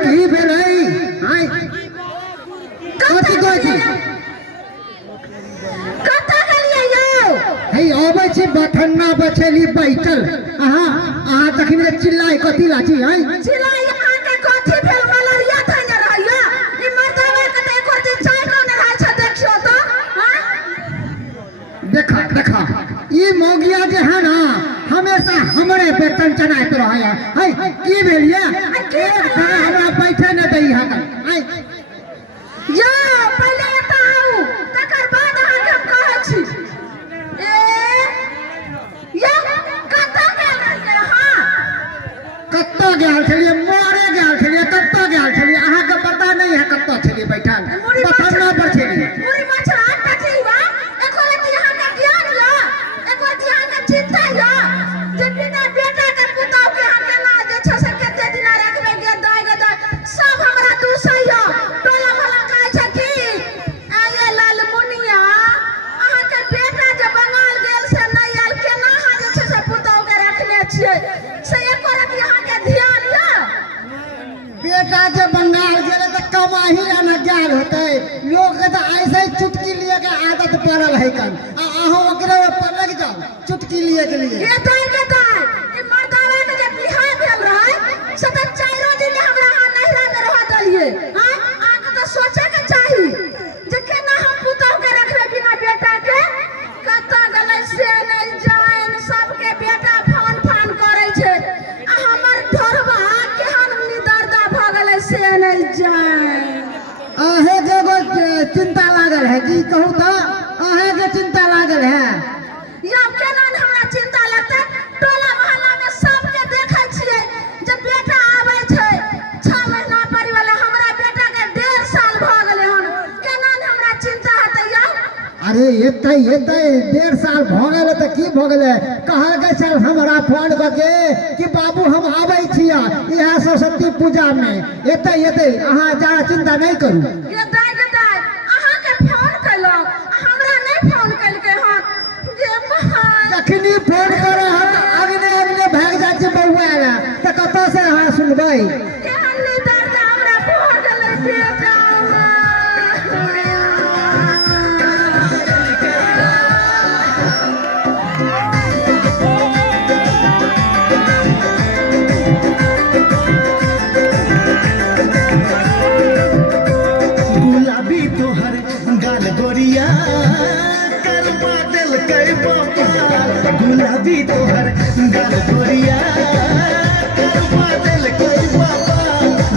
की भेलै आई कथि कहै छी कतऽ गेलियै यौ हे आबै छी बथन्ना बछेली बैठल अहाँ तखन चिल्लाई कथि लाची है चिल्लाई अहाँ के कथि भेल मलेरिया थैने रहैया ई मर्दावा के त एको दिन चाय कोने रहै छै देखियो त देखा देखा ई मौगिया जे है ना हमेशा हमरे बेतन चढ़ाइत रहे है की भेलिए हमरा बैठे न दै है यो पहले एतऽ आउ तकर बाद अहाँ के हम कहै छी यो कतऽ गेल रहियै अहाँ कत्तो गेल छलिए मोरे गेल छलिए कत्तो गेल छलिए अहाँ के पता नहीं है कत्तो छलिए बैठल बथन्ना पर छलिए मुरी मछरा कथि हुआ एको रति अहाँ के ज्ञान य एको रति अहाँ के चिंता य जे बिना बेटा के पुतौ के अहाँ के ना जे छै से कते दिन रखबे गे दाय सब हमरा दूसै य टोला वाला कहै छै कि आये लाल मुनिया अहाँ के बेटा जे बंगाल गेल से नहीं आयल केना अहाँ जे छै से पुतौ के रखने छियै से एको रति अहाँ के ध्यान य बेटा जे बंगाल गेले तो कमाही न गेल होते लोग के तो ऐसे ही चुटकी लिए के आदत पड़ल है कन अहाँ ओकरे पर लग जाओ चुटकी लिए के लिए ये दाय ई मर्दावा के जे बियाह भेल रहै से त 4 दिन हमरा अहाँ नहिरा में रह दलिए हां अहाँ के तो सोचे के चाही जे केना हम पुतौ के रखबे बिना बेटा के कतऽ गेलै से नहीं जान सबके बेटा फोन फान करै छै आ हमर ढोरबा केहन निदर्दा भ गेलै से नहीं जान अहे जेगो चिंता लागल है की कहू तो अहे के चिंता लागल है यो केना न हमरा चिंता लगतै टोला मोहल्ला में सबके देखै छियै जे बेटा आबै छै 6 महीना परी वाला हमरा बेटा के 1.5 साल भ गेलै हन केना न हमरा चिंता हेतै यौ अरे एते 1.5 साल भ गेलै त की भ गेलै कहल के चल हमरा फोन करके कि बाबू हम आबै छिया इहा सरस्वती पूजा में एते अहाँ ज्यादा चिंता नहीं करू ये दाय अहाँ के फोन कैलक हमरा नहीं फोन कैलकै हन जे महान जखनी फोन करे हम अगने भाग जाय छै बौआ ला त कतौ से अहाँ सुनबै केहन निदर्दा हमरा भ गेलै बेटा गुलाबी तोहर गाल गोरिया करवा दिल कई बाबा गुलाबी तोहर गाल गोरिया करवा दिल कई बाबा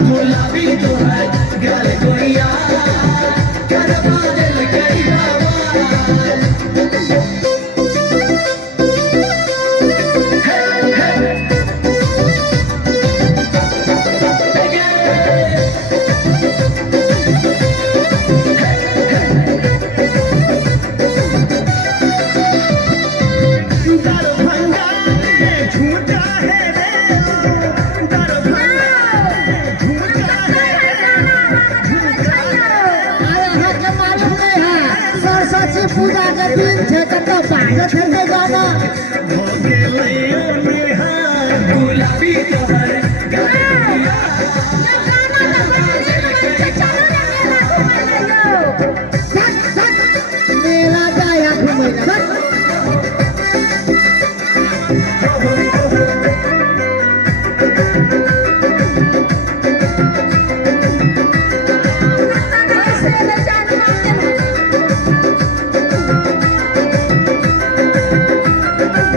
गुलाबी तोहर गाल गोरिया करवा दिल कई बाबा दरभंगा में झूठा है रे दरभंगा में झूठा है अरे अहाँ के मालूम नहीं है सरस्वती पूजा के दिन छै कतौ बाजत है गाना हो गेलैयो निहार गुलाबी तोहर गाल गोरिया मेला जाया घुमै ला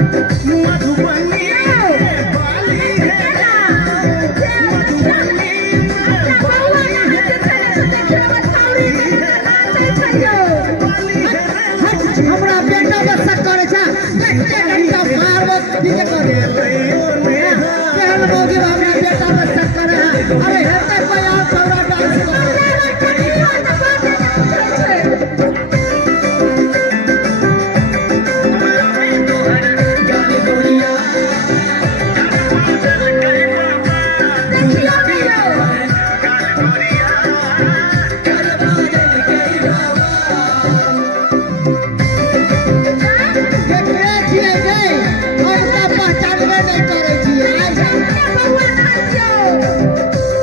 मधुबनी में बाली है मधुबनी में बाली है हमरा बेटा बच्चा करे छै देखते घंटा मारबो ठीक करे केहन मोगी हमरा बेटा बच्चा करे अरे हेतै कोई और सौरा डांस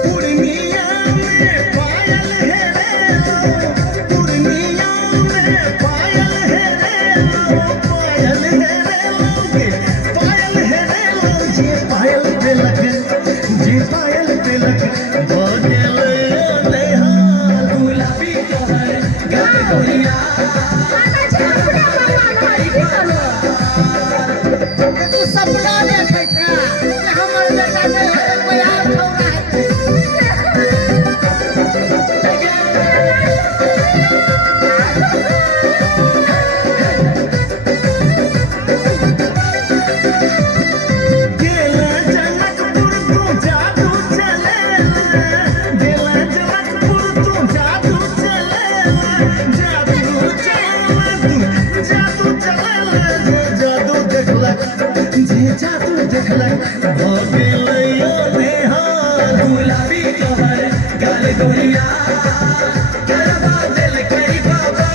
पूर्णिया तिलक भगेल नेहाल गुलाबी तोहर गाल गोरिया तू सपना देखे छे कि हमर बेटा नहीं है कोई और छौड़ा गेला जनकपुर तू जादू चलेला गेला जनकपुर तू जादू चलेला जादू चलेला जादू देखलक जे जादू देखलक भगेल नेहाल गुलाबी तोहर गाल गोरिया करवा दिल कई बाबा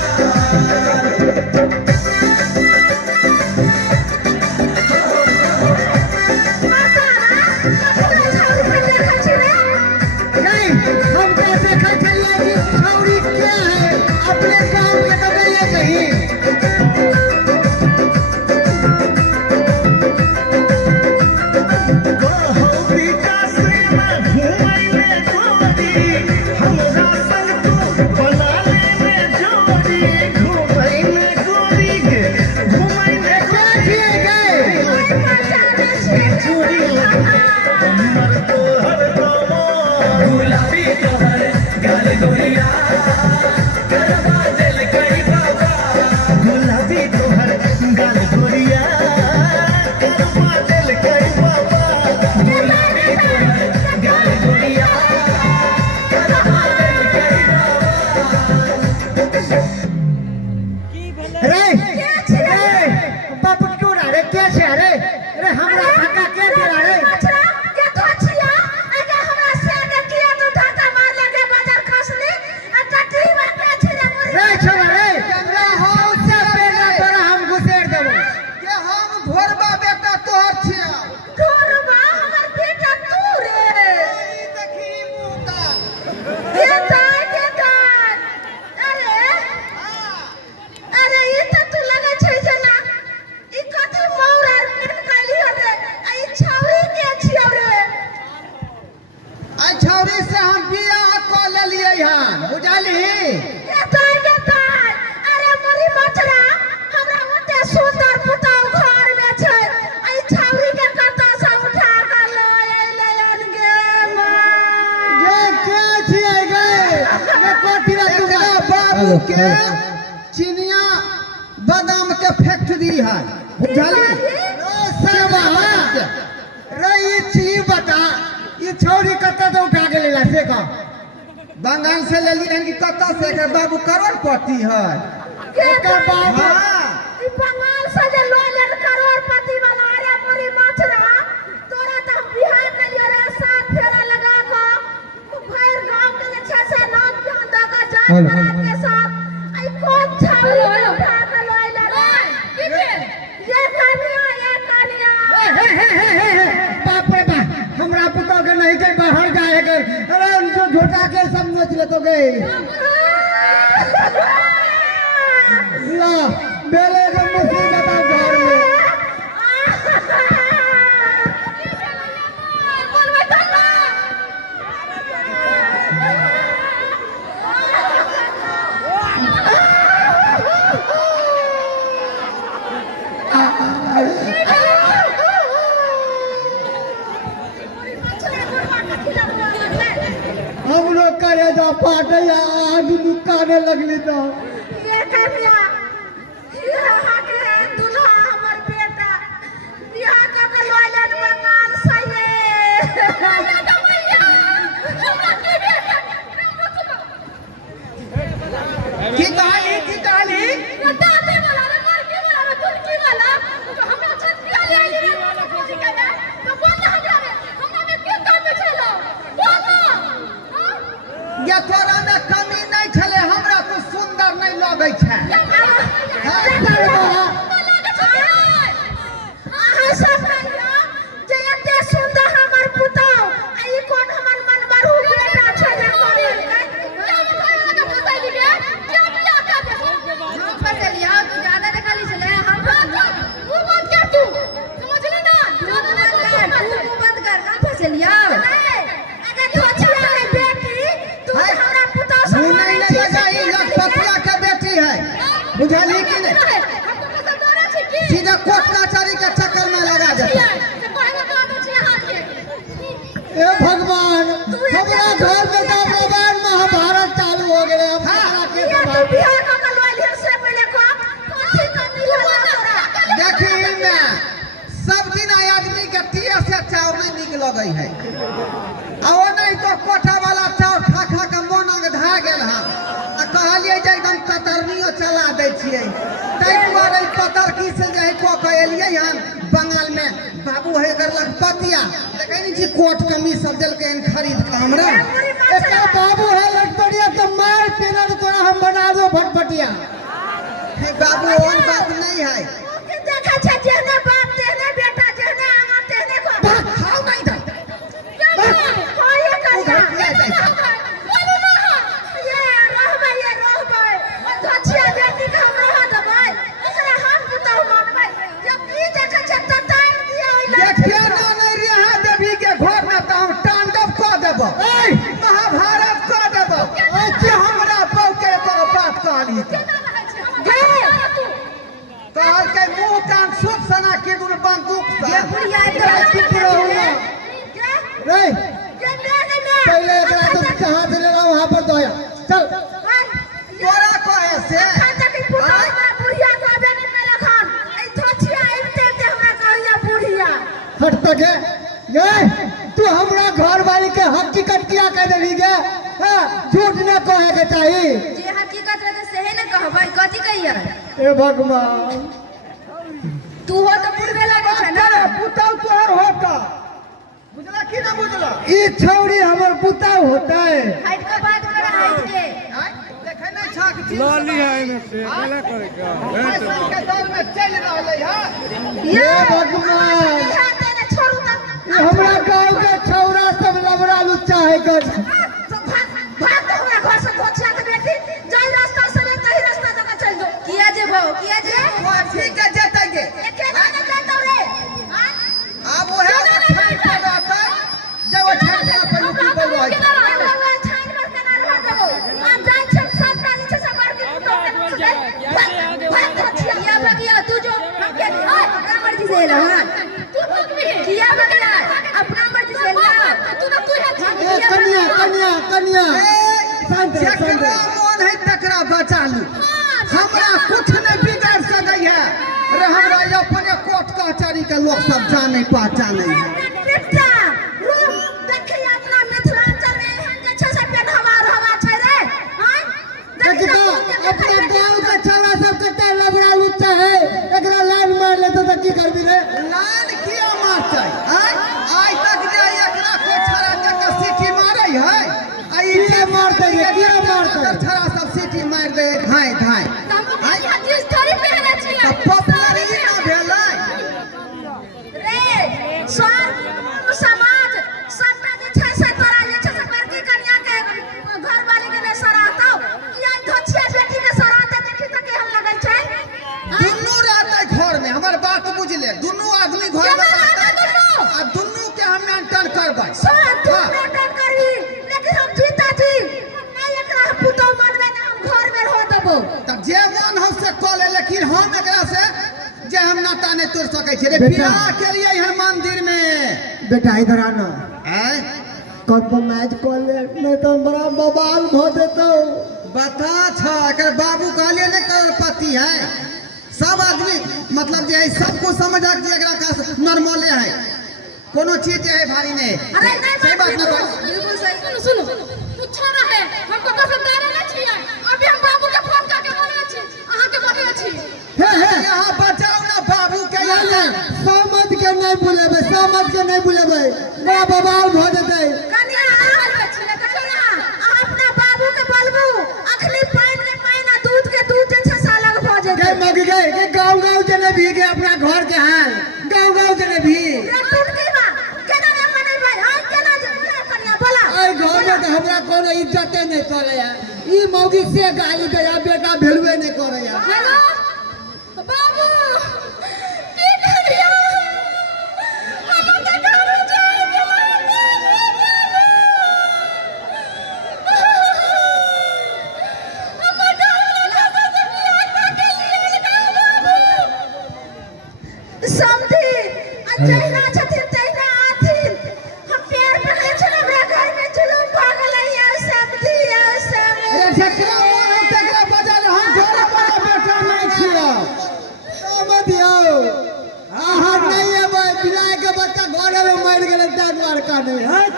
नहीं हम कैसे खचलिए कि छौड़ी क्या है अपने गांव के तो गए कहीं कहो बेटा से मैं घूमैले गोरी हमरा संग तू बना ले जोड़ी घूमैले गोरी गे घूमैले क्या किए गए जोड़ी हमर तोहर कमर गुलाबी तोहर गाल गोरिया करवा दिल कई बाबा गुलाबी तोहर गाल गोरिया करवा दिल कई बाबा गुलाबी तोहर गाल गोरिया करवा दिल कई बाबा रे बाबू टूरा रे कैसे रे रे हमरा धक्का के दिला रे रे छोरा रे हमरा हो से पेड़ा तोरा हम घुसेड़ देबो के हम भोरबा बेटा तोहर छिया देखी मुका आ छौरी से हम बियाह क लेलिए हन बुझली ये क्या छिए गए ये कोठीरा तुगा बाबू के चिनिया बादाम के फैक्ट्री है बुझली सेवा रे ई छी बता ई छौरी कत्ता से उठा के लेला से का बंगाल से ले लिए कि कत्ता से के बाबू करोड़पति है एकर बाबू बंगाल से जे लो लेन करोड़पति वाला अरे मोरी मछरा तोरा तो बिहार के लिए रे साथ फेरा लगा को भैर गांव के लिए 6 से 9 जान दगा जान बारात के साथ आई कौन छाली उठा के लोइला रे ये कानिया बाप रे बाप हमरा पुतो के नहीं के बाहर जाए के अरे उनको झोटा के सब नोच ले तो गए ला बेले के मुसीबत आ घर में हम लोग करे जा पाटे या आग दुकाने लगली तो ये कन्या ये हाके दूल्हा हमर बेटा बियाह क के लोइलन बंगाल से ये तो भैया हमरा के बेटा की कहानी दादी वाला रे मारके वाला रे तुलकी वाला तो हमरा छत पे ले आई रे कोई कहना तो बोल हमरा रे हमरा में क्यों काम में चलो बोलो ये तोरा में कमी नहीं छले हमरा तो सुंदर नहीं लगे छै बुझाली कि नहीं? हमको कैसे डरे छी की सीधा कोर्ट कचहरी के चक्कर में लगा देता। से कहबे बाबू छी हां के ए भगवान, हमरा घर में तो रामायण महाभारत चालू हो गए। अब हमरा के ये तो संभाल। बियाह क कलवाली से पहले को कथी क मिलला तोरा देखी में सब दिन आदमी के तिया से चाव नहीं निक लगे है। आओ नहीं तो कोठा वाला चाव खा खा के मन अंग धा गेल है। आ कहलिए जे एकदम कतरनियो चला दे छिए। तै दुआरे पतर की से जे है को कहलिए हम बंगाल में बाबू है कर लग पतिया लेकिन जी कोट कमी सब दिल के खरीद के हमरा एका बाबू है लटपटिया तो मार पेना तोरा हम बना दो फटफटिया। हे बाबू और बात नहीं है। के देखा छ जेने बाप तेने बेटा जेने आमा तेने को बात खाओ नहीं था। कोई करिया बोलू ना ये रहबै धछिया बेटी के हम रह देबै ओकरा हम पुतौ मानबै जब ई देखा छ त टाइम दिया ओइ देखिए ना नहीं रहा देवी के घर में तो हम तांडव कर देबो। ए महाभारत कर देबो। ए जे हमरा बहू के तो बात कहली कहल के मुंह कान सुख सना के दुन बंदूक से ये बुढ़िया चुप रहो ना रे। पहले एकरा तो कहां से ले रहा वहां पर दोया चल तोरा कहे से हट तो के ये तू हमरा घर वाली के हकीकत किया कह देली गे। हां झूठ न कहे के चाहिए। ए भगवान पुताव तोहर होता बुझला कि ना बुझला? ई छौरी हमर पुताव होता है। देखे ना छाक चीज लाली है इनमें से गला करेगा फैशन के दौर में चल रहले है। ये भगवान ये हमरा गांव के छौरा सब लबड़ा लुच्चा है कर। ठीक है जेतै गे। अब ओहे छान के रहतै जब वो छान के अपन की बोलबै। ए कन्या कन्या कन्या जकरा मन है तकरा बचा लू। हमरा कुछ नहीं बिगाड़ सकै है। अरे हमरा अपने कोर्ट कचहरी के लोग सब जाने पहचाने है। अपना गांव के छौरा सब कते लबड़ा लुच्चा है। एकरा लाइन मार लेते तो की करबी रे? लाइन किया मारतै? आज तक जे एकरा कोई छौरा के सीटी मारै है। आई के मारतै रे किया मारतै? छौरा सब सीटी मार दे धाय धाय। पॉपुलर ही ना भेलै। समाज सबटा जे छै से तोरा जे छै से बड़की कन्या के घर वाली के ने सराहतौ या धछिया बेटी के सराहते देखि त के हम लगै छै दुनू रहतै घर में। हमर बात बुझले दुनू आदमी घर में रहतै आ दुनू के हम मेंटेन करबै। तू मेंटेन करही लेकिन हम जीता जी नहीं एकरा पुतौ मानबे ना हम घर में रह देबो तब जे मन हो से कऽ ले लेकिन हम एकरा से जे हम नाता नहीं तोड़ सकै छी रे। बियाह के लिए हर मंदिर में बेटा इधर आना हैं कॉम्प्रोमाइज कर ले नहीं तो बड़ा बवाल भ देतो। बता छ एकर बाबू कहलिए ने करोड़पति है। सब आदमी मतलब जे है सब कुछ समझक जे एकरा का नॉर्मले है। कोनो चीज जे है भारी नहीं। अरे नहीं सही बात ना कर। बिल्कुल सही सुनो पूछो ना है हमको तो संतान ना छियै अभी हम बाबू के फोन करके बोलै छी अहाँ के बोलै छी हे यहाँ बचाओ ना बाबू के ले समझ के नहीं बुलेबे समझ के नहीं बुलेबे बड़ा बवाल भ देते। कन्या हाल में छी त छोरा अहाँ अपना बाबू के बोलबू अखनी पाइन के पाइन आ दूध के दूध जे छै से अलग भ के जेतै मग गए के गांव जने भी के अपना घर के हाल गांव जने भी रे टूटकी बा केना ना मनै भाई हां केना बोला कन्या बोला ओए घर में तो हमरा कोनो इज्जते नहीं करे या। ई मौगी से गाली दे या बेटा भेलुए नहीं करे या। हेलो बाबू की करिया हम त घर जाए हम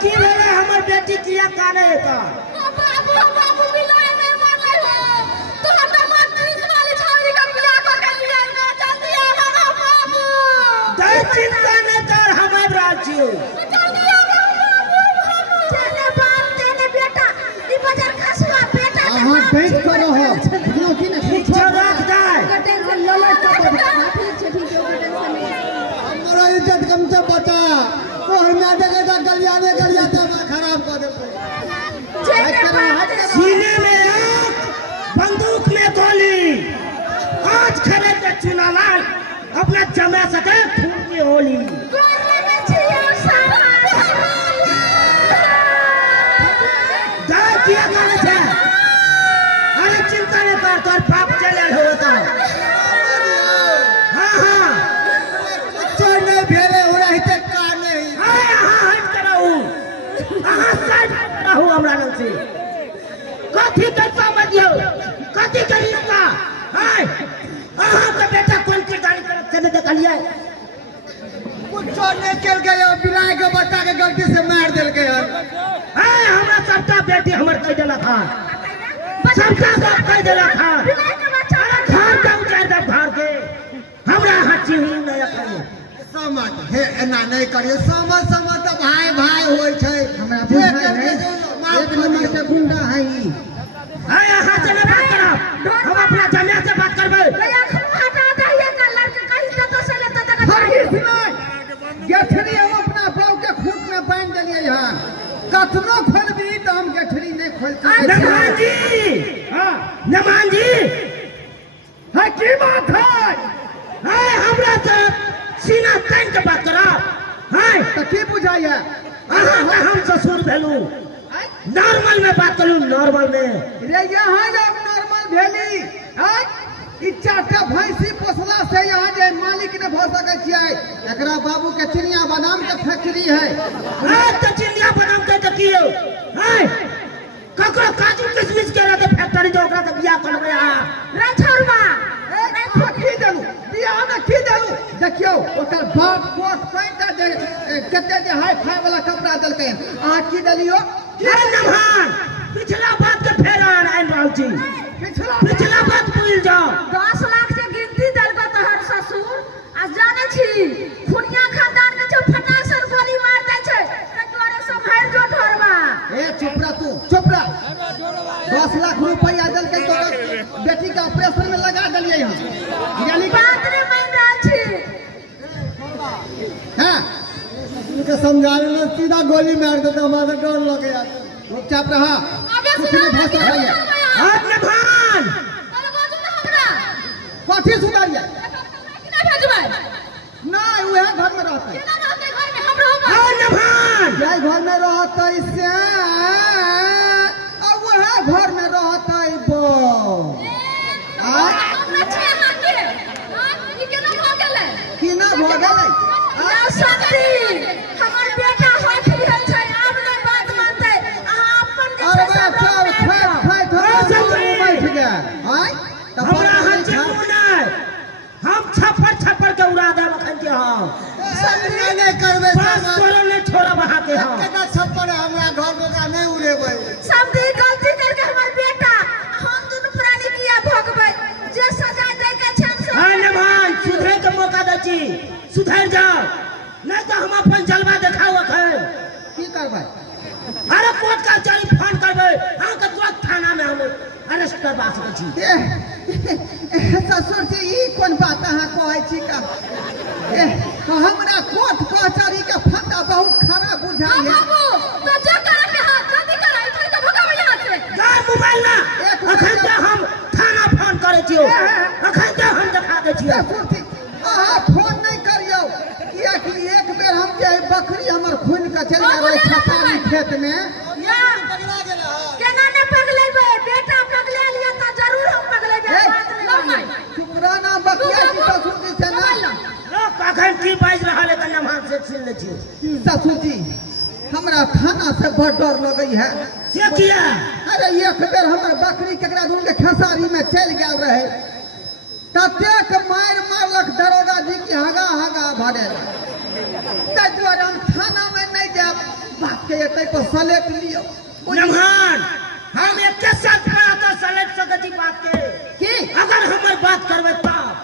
की भेले हमर बेटी किया काने का बाबू बाबू बिलाए में मर गए तो हमरा मां पुलिस वाली छावनी का बियाह कर के लिए ना जल्दी आ बाबू दे चिंता न कर हमर राजी जल्दी आ बाबू तेरे बाप तेरे बेटा ई बाजार खसवा बेटा अहाँ बैठ कर रहो क्योंकि न ठीक छ रख जाए टेंशन ललट का ठीक है हमारा इज्जत कम से बचा और मैं देखेगा गलियाने गलिया दमा खराब कर दे सीने में आग बंदूक में गोली आज खड़े पे चुना लाल अपना जमा सके खून की होली गोरले में छियो सारा जा किया करे छे अरे चिंता न कर तोर बाप चले होता हां हां चोर नहीं भेले हो रही थे का नहीं हां हां हट कराऊ हां साइड रहू हमरा लग से कथी करता मतियो कथी करिता हाय हां तो बेटा कौन किरदारी करत चले देखलिए कुछ चोर नहीं चल गए बिलाए के बच्चा के गलती से मार दिल गए हाय हमरा सबका बेटी हमर कह देला था सबका बाप कह देला था बिलाए के बच्चा घर का उतार दे घर के हमरा हच्ची हुई नहीं करिए समझ हे एना नहीं करिए समझ समझ तो भाई भाई होय छै हमरा बुझाई है एक नंबर के गुंडा है ई हाय यहाँ से ना बात करब हम अपना जमिया से बात करबे भैया खू हटा दहिए का लड़के कहीं तो से लेता तक फर्जी सुनाई गेठरी हम अपना बाव के खूट में बांध देलिए यहाँ कतनो खोलबी तो हम गेठरी नहीं खोल सके नमान जी हां नमान जी है की बात है हाय हमरा से सीना तान के बात करब हाय तो की बुझाइए अहाँ का हम ससुर भेलू नॉर्मल में बात करू नॉर्मल में रे यहाँ जब नॉर्मल भेली है ई चारटा भैंसी पोसला से यहाँ जे मालिक ने भ सके छियै एकरा बाबू के चिड़िया बादाम के फैक्ट्री है हाय तो चिड़िया बदाम के देखियो हाय ककरो काजू किशमिश के रहते फैक्ट्री जो ओकरा से बियाह करबे आ रे छोरबा की देलू बियाह में की देलू देखियो ओकर बाप कोट पैंट जे कते जे हाई फाई वाला कपड़ा देलकै अहाँ की देलियो अरे नमान पिछला बात के फेर आन रहल छी पिछला बात भूल जाओ 10 लाख से गिनती दलगो तोहर ससुर आ जाने छी खुनिया खानदान के जो फटासर गोली मार दै छै त तोरे संभाल जो ठोरबा ए चुप रह तू चुप रह 10 लाख रुपया देलकै तो बेटी के ऑपरेशन में लगा देलिए हम यानी बात नहीं मान रहल छी हां इनके समझाने में सीधा गोली मार देता हमारा डर लगे यार चुपचाप रहा अबे कुछ सुना नहीं भाषा है हाथ नमान अरे बाजू ना हमरा कथी सुधारिए किना भेजबै नहीं वह घर में रहता है केना रहते घर में हम रहब हाय नमान जय घर में रहता से और वह घर में रहता है बो अपना छे हाथ के ई केना भ गेलै कि ना भ गेलै या शक्ति हमर बेटा होठ भेल छै आब नै बात मानतै अहाँ अपन जे अरे छै बा सब चल रोक फाइट दियौ। फाइट हो बैठ गया हाय हमरा हाथ चलू नहीं हम छप्पर छप्पर के उड़ा देब अखन के हम नहीं करबे बस करो नहीं छोड़ब अहाँ के हम केना छप्पर हमरा घर में नहीं उड़ेबै सब दी गलती करके हमर बेटा हम दुनू प्राणी किया भोगबै जे सजा दै के छै से हाय नमान सुधरे के मौका दै छी सुधर जाओ नहीं तो हम अपन जलवा देखाओ अखन की करबै अरे कोर्ट का चारी फोन करबे अहाँ के तुरंत थाना में हम अरेस्ट करवा सकै छी ससुर जी ई कोन बात अहाँ कहै छी का हमरा कोर्ट कचहरी के फंदा बहुत खराब बुझाइए बाबू तो जे करे के हाथ जल्दी कर ई तो भगाबै यहाँ से गाय मोबाइल ना अखन तो हम थाना फोन करे छियो अखन तो हम दिखा दै छियो ससुर जी अहाँ फोन नहीं करियो कियाकि एक बेर हम जे बकरी हमर खून के चल गेलै खतारी खेत में या केना ने पगलेबै बेटा पगले लिया त जरूर हम पगलेबै बात नहीं शुक्राना बकिया की ससुर जी से ना लोग अखन की बाज रहल है कन्या हाथ से छीन ले छियो ससुर जी हमरा थाना से बड़ डर लगे है से किया अरे एक बेर हमर बकरी केकरा दून के खेसारी में चल गेल रहे ततेक मार मारलक दरोगा जी की हगा हगा भरे ताहि दुआरे हम थाना में नहीं जाब बात के एते पर सलेट लियो नमहान हम एक के साथ पड़ा तो सलेट सकती बात के की अगर हमर बात करबे तब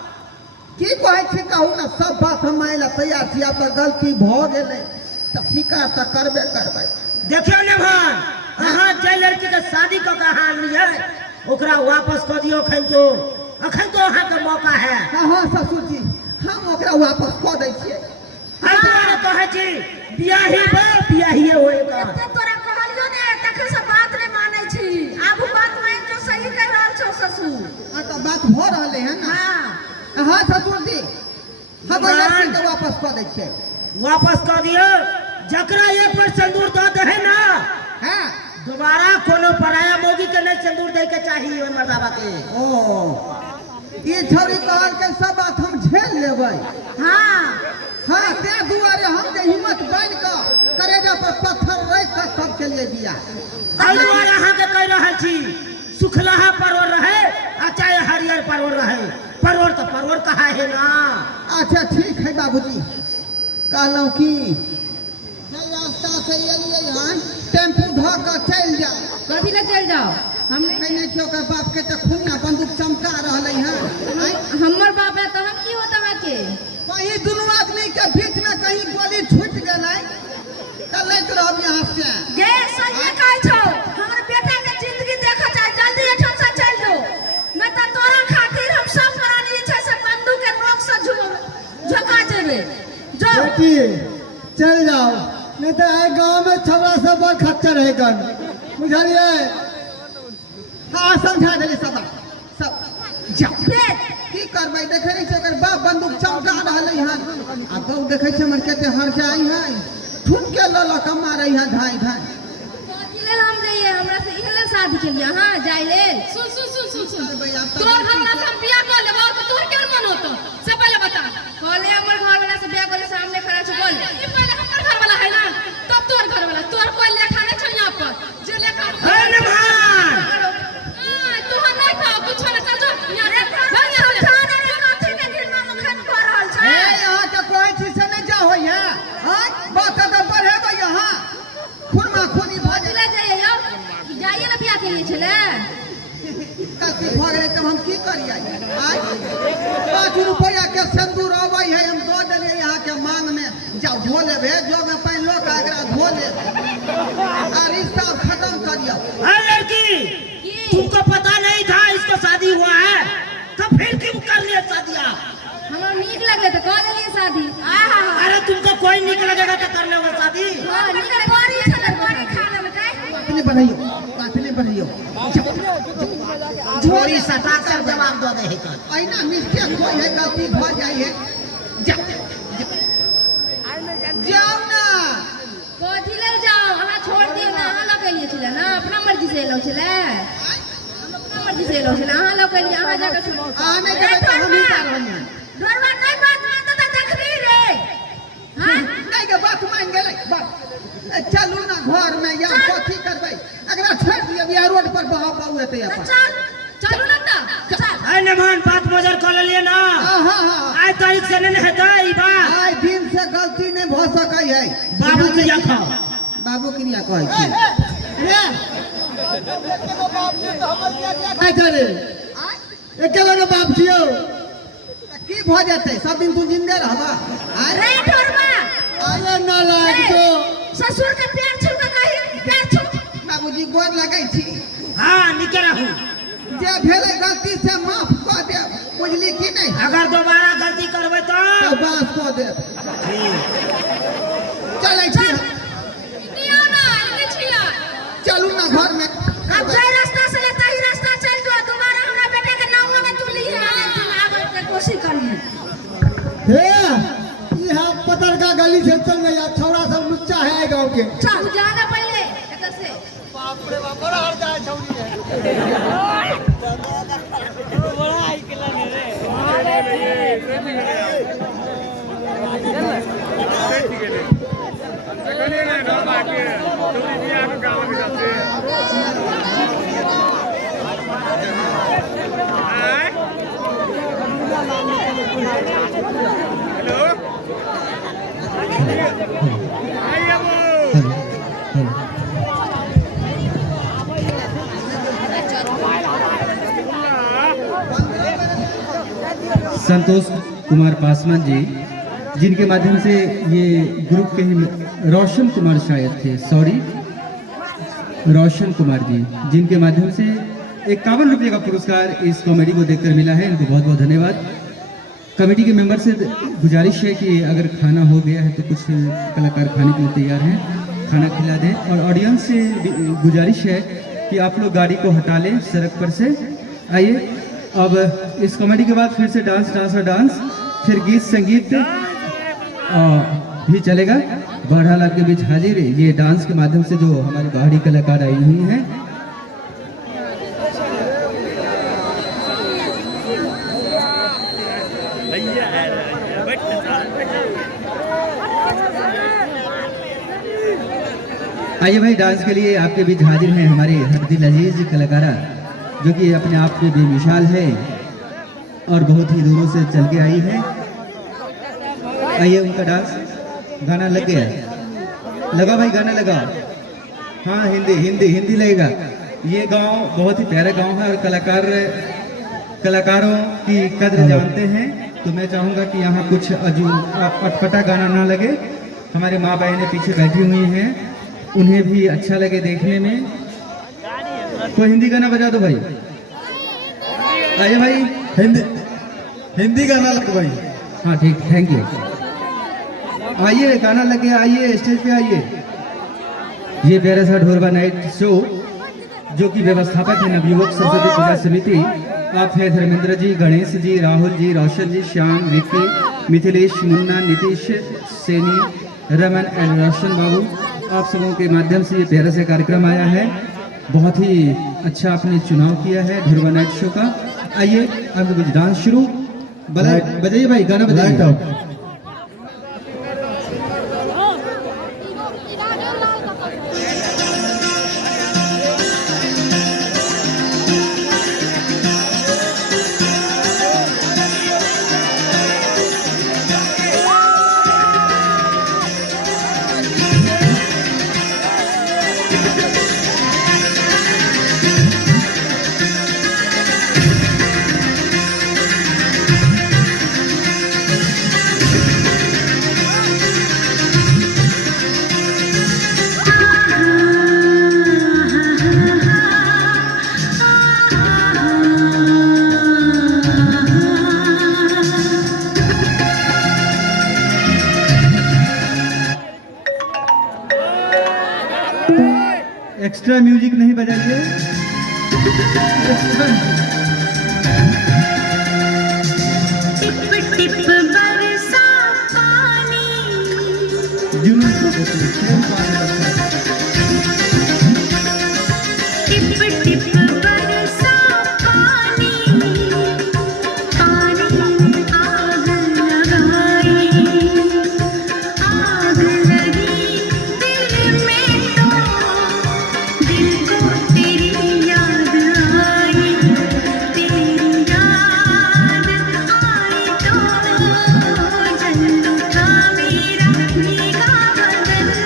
की कहै छी कहू ना सब बात हम माने ला तैयार छी अब तो गलती भ गेलै त स्वीकार त करबे करबै देखियो नमहान अहाँ जे लड़की के शादी क के हाल लिये ओकरा वापस क दियो अखन तो अहाँ के मौका है हाँ ससुर जी हम ओकरा वापस क दै छियै एहि दुआरे कहै छी बियाहिए होएगा एते तोरा कहलियो ने तखन से बात नहीं मानै छी आबू बात मान जो सही कह रहल छौ ससुर आ त बात भ रहलै है ना हां हाँ ससुर जी हम लड़की के वापस क दै छियै वापस क दियो जकरा एक बार सिंदूर द दे है ना हाँ दोबारा कोनो पराया मौगी के नहीं सिंदूर दे के चाहिए ओइ मर्दावा के ओ ये छोरी कहल के सब बात हम झेल लेबै हां हाँ ते दुआरे हम जे हिम्मत बांध के करेजा पर पत्थर रख के सब के लिए दिया एहि दुआरे अहाँ के कह रहल छी सुखलहा परवर रहे आ चाहे हरियर परवर रहे परवर तो परवर कहा है ना अच्छा ठीक है बाबूजी कहलहुँ कि नहीं रास्ता से एलियै हन टेम्पू ध के चल जाओ कथी ले चल जाओ हम कहने छियै ओकर बाप के त खून बंदूक चमका रहलै हन हमर बाप है तो हम की होता है के कहीं दुनू आदमी के बीच में कहीं गोली छूट गेलै त लैत रहब यहाँ से गे सही कहै छौ हमर बेटा के जिंदगी देखा चाहे जल्दी एठन से चल जो मैं त तोरा खातिर हम सब प्राणी छै से बंदूक के नोक से झोका जेबे जो बेटी चल जाओ नहीं तो आए गांव में छबड़ा सब बड़ खच्चर है गन बुझलिए हाँ समझा देली सब सब जाओ फिर की करबै देखे नहीं छै ओकर बाप बंदूक चमका रहलै हन आ गौ देखे छै हमर केते हर जाई है ठुमके ल ल के मारै है धाई धाई कथी ले हम जाइए हमरा से इहले शादी के लिए हां जाय ले सुन सुन सुन सुन सुन करबै आब त तोर हमरा से हम बियाह कर लेबो तो तोर केन मन होतो से पहले बता कहले हमर घर वाला से बियाह करे सामने खड़ा छ बोल ई पहले हमर घर वाला है ना तब तोर घर वाला तोर कोई लेखा नहीं छ यहां पर जे लेखा ए नमहान तू हम नहीं खाओ कुछ ना चल जो यहां रे समझाने में काफी के दिन में मुखन कर रहल ए छै यहाँ के कोई चीज से नहीं जा होई है हां बात तो बढ़ेबै यहाँ खूनमा खूनी भ कथी ले जाइए यो जाइए ना बियाह के लिए छले कथी भ गेलै तब हम की करियै आय 5 रुपया के सिंदूर अबै है हम दो देलियै यहाँ के मांग में जाओ धो लेबे जो में पानी लो के एकरा धो ले आ रिश्ता खत्म करियो ए लड़की तुमको पता नहीं था इसका शादी हुआ है तो फिर क्यों कर लिया शादियां हमरा नीक लगले तो कर लिए शादी आहा अरे तुमको कोई निक लगेगा तो कर लो शादी हां नीक बड़ी छै बड़ी खा लेबै काई बात नहीं बढ़ियो झोरी सटा कर जवाब दो दे है कर अहिना मिस्टेक होई है गलती भ जाई है जाओ ना कथी ले जाओ अहाँ छोड़ दियो ना अहाँ लग लिए छले ना अपना मर्जी से एलो छले हम अपना मर्जी से एलो छले अहाँ लग लिए अहाँ जाके छोड़ आने के तो हम ही कर रहे हैं डरवा नहीं बात मान त देखबी रे हां नहीं के बात मान गेलै बात चलू ना घर में या कथी करबै एकरा छोड़ दियो बिया रोड पर बहाव पाऊ एते अपन चल चलू ना त चल ए नमहान बात मजर कर लिए ना हां हां आज तारीख से नहीं है दाई बा आइ दिन से गलती नहीं भ सकै है बाबू की रखो बाबू के लिए कहै छी रे आई करे एकेला के बाप छियो की भ जेतै सब दिन तू जिंदे रहबा आय रे डरवा आये ना लाग तो ससुर के पैर छू के कही पैर छू बाबूजी गोर लगै छी हाँ निके रहू जे भेलै गलती से माफ क दे बुझली कि नहीं अगर दोबारा गलती करबे तो तो बात क दे चलै छी दियो ना इने छिया चलू ना घर में अब जे रास्ता से लेता ही रास्ता चल जो दोबारा हमरा बेटा के नाम में तू ली तुम आगे के कोशिश करिए हे यहाँ पतर का गली से चल गया छौड़ा सब लुच्चा है गांव के तू जाना पहले एत से हेलो संतोष कुमार पासवान जी, जिनके माध्यम से ये ग्रुप के ही रोशन कुमार शायद थे, सॉरी रोशन कुमार जी, जिनके माध्यम से 51 रुपये का पुरस्कार इस कॉमेडी को देखकर मिला है। इनको बहुत बहुत धन्यवाद। कमेटी के मेंबर से गुजारिश है कि अगर खाना हो गया है तो कुछ कलाकार खाने के लिए तैयार हैं, खाना खिला दें। और ऑडियंस से गुजारिश है कि आप लोग गाड़ी को हटा लें सड़क पर से। आइए, अब इस कॉमेडी के बाद फिर से डांस डांस और डांस, फिर गीत संगीत भी चलेगा। बहरहाल आपके बीच हाजिर है ये डांस के माध्यम से जो हमारी बाहरी कलाकार आई हुई हैं। आइए भाई, डांस के लिए आपके बीच हाजिर हैं हमारे हरदिल अजीज कलाकारा, जो कि अपने आप में बेमिसाल है और बहुत ही दूरों से चल के आई है। आइए, उनका डांस गाना लग गया, लगा भाई, गाना लगा। हाँ, हिंदी हिंदी हिंदी लगेगा। ये गांव बहुत ही प्यारा गांव है और कलाकारों की कद्र जानते हैं। तो मैं चाहूँगा कि यहाँ कुछ अटपटा गाना ना लगे। हमारे माँ बहनें पीछे बैठी हुई हैं, उन्हें भी अच्छा लगे देखने में। कोई हिंदी गाना बजा दो भाई। आइए भाई, हिंदी गाना लग भाई। हाँ ठीक, थैंक यू। आइए, गाना लग गया, आइए स्टेज पे आइए। ये प्यारा सा ढोरबा नाइट शो जो कि व्यवस्थापक है नवयुवक सरस्वती पूजा समिति। आप हैं धर्मेंद्र जी, गणेश जी, राहुल जी, रोशन जी, श्याम, विक्की, मिथिलेश, मुन्ना, नीतीश, सैनी, रमन एंड रोशन बाबू, आप सबों के माध्यम से ये प्यारा सा कार्यक्रम आया है। बहुत ही अच्छा आपने चुनाव किया है ढोरबा नाइट शो का। आइए, अब कुछ डांस शुरू। बजाइए भाई, गाना बजाइए। एक्स्ट्रा म्यूजिक नहीं बजाइए। टिप टिप बरसा पानी, जुनून को बोलते हैं, प्रेम पानी बरसा। टिप टिप बरसा पानी, पानी आग लगाई, आग लगी दिल में तो दिल को तेरी याद आई, तेरी याद आई तो जल उठा मेरा भीगा बदन।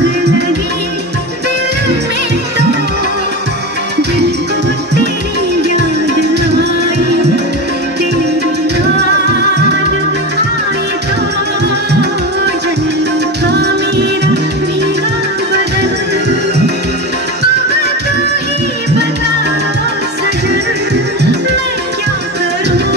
लगी दिल में तो दिल को तेरी याद आई तेरी याद आई तो जन्नों का मेरा भीगा बदन अब तू ही बता सजन मैं क्या करूं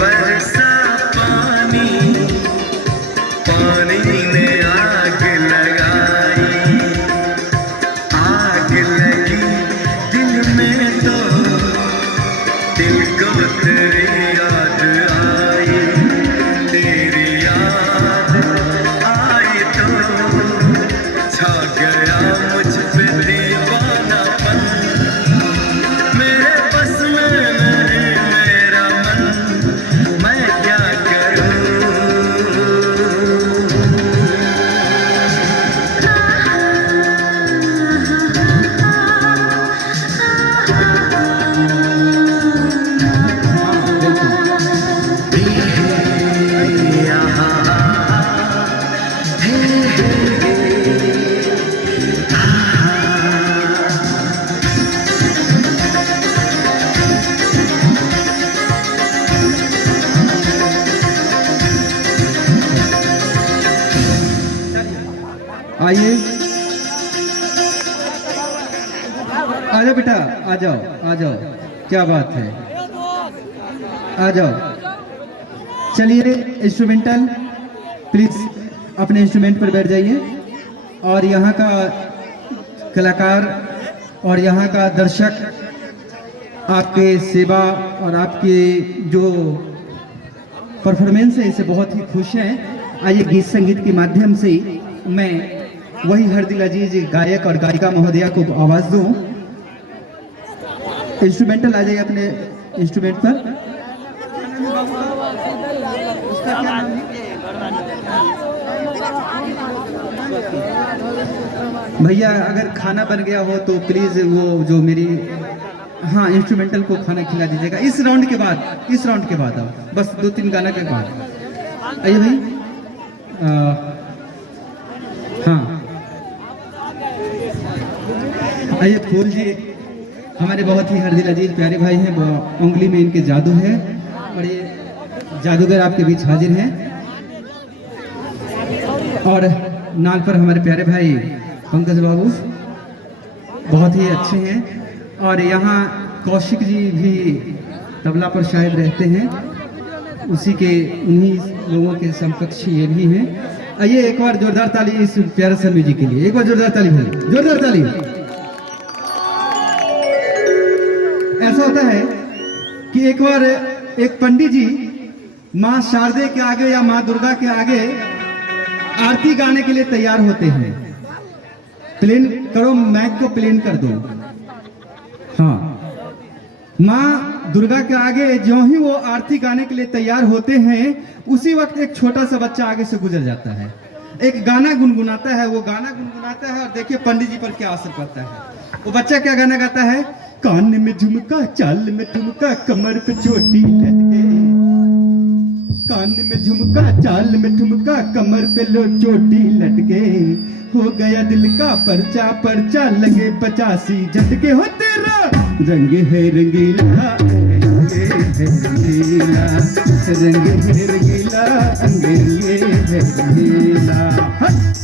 बरसा पानी पानी ने आग लगाई आग लगी दिल में तो दिल को तेरी याद आई तेरी याद आई तो छा गया मुझ पे दीवानापन मेरे बस में नहीं मेरा मन मैं क्या करूं आइए आ जाओ बेटा आ जाओ क्या बात है आ जाओ चलिए इंस्ट्रूमेंटल प्लीज अपने इंस्ट्रूमेंट पर बैठ जाइए और यहाँ का कलाकार और यहाँ का दर्शक आपके सेवा और आपके जो परफॉर्मेंस है इससे बहुत ही खुश हैं। आइए गीत संगीत के माध्यम से मैं वही हर दिल अजीज गायक और गायिका महोदया को आवाज दूं। इंस्ट्रूमेंटल आ जाइए अपने इंस्ट्रूमेंट पर। भैया अगर खाना बन गया हो तो प्लीज वो जो मेरी हाँ इंस्ट्रूमेंटल को खाना खिला दीजिएगा इस राउंड के बाद अब बस 2-3 गाना के बाद। आइए भाई हाँ आइए फूल जी हमारे बहुत ही हर दिल अजीज प्यारे भाई हैं। वो उंगली में इनके जादू है और ये जादूगर आपके बीच हाजिर हैं। और नाल पर हमारे प्यारे भाई पंकज बाबू बहुत ही अच्छे हैं। और यहाँ कौशिक जी भी तबला पर शायद रहते हैं, उसी के उन्हीं लोगों के समकक्ष ये भी हैं। आइए एक बार जोरदार ताली इस प्यारे सा म्यूजिक के लिए, एक बार जोरदार ताली हो, जोरदार ताली। ऐसा होता है कि एक बार एक पंडित जी माँ शारदे के आगे या माँ दुर्गा के आगे आरती गाने के लिए तैयार होते हैं। प्लेन करो, माइक को प्लेन कर दो। हाँ, माँ दुर्गा के आगे जो ही वो आरती गाने के लिए तैयार होते हैं उसी वक्त एक छोटा सा बच्चा आगे से गुजर जाता है, एक गाना गुनगुनाता है। वो गाना गुनगुनाता है और देखिए पंडित जी पर क्या असर पड़ता है। वो बच्चा क्या गाना गाता है? कान में झुमका, चाल में ठुमका, कमर पे चोटी लटके। कान में झुमका, चाल में ठुमका, कमर पे लो चोटी लटके। हो गया दिल का पर्चा पर्चा, लगे 85 झटके। हो तेरा रंग है रंगीला, अंगे है रंगीला, रंग है रंगीला, अंगे है रंगीला। हट!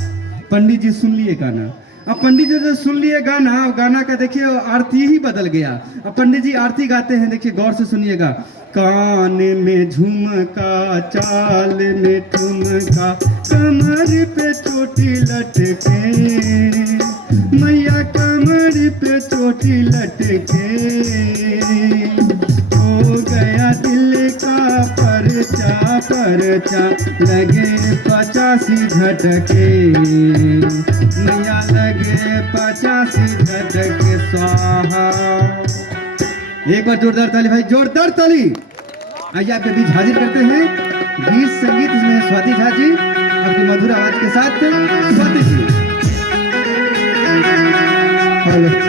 पंडित जी सुन लिए गाना। अब पंडित जी जो सुन लिए गाना, गाना का देखिए आरती ही बदल गया। अब पंडित जी आरती गाते हैं, देखिए गौर से सुनिएगा। कान में झुमका, चाल में ठुमका, कमर पे चोटी लटके। मैया कमर पे चोटी लटके। हो गया दिल का पर्चा पर्चा, लगे 85 झटके। मैया लगे 85 झटके। स्वाहा। एक बार जोरदार ताली भाई, जोरदार ताली। आइए आपके बीच हाजिर करते हैं गीत संगीत में स्वाति झा जी अपनी मधुर आवाज के साथ। स्वाति जी। हेलो।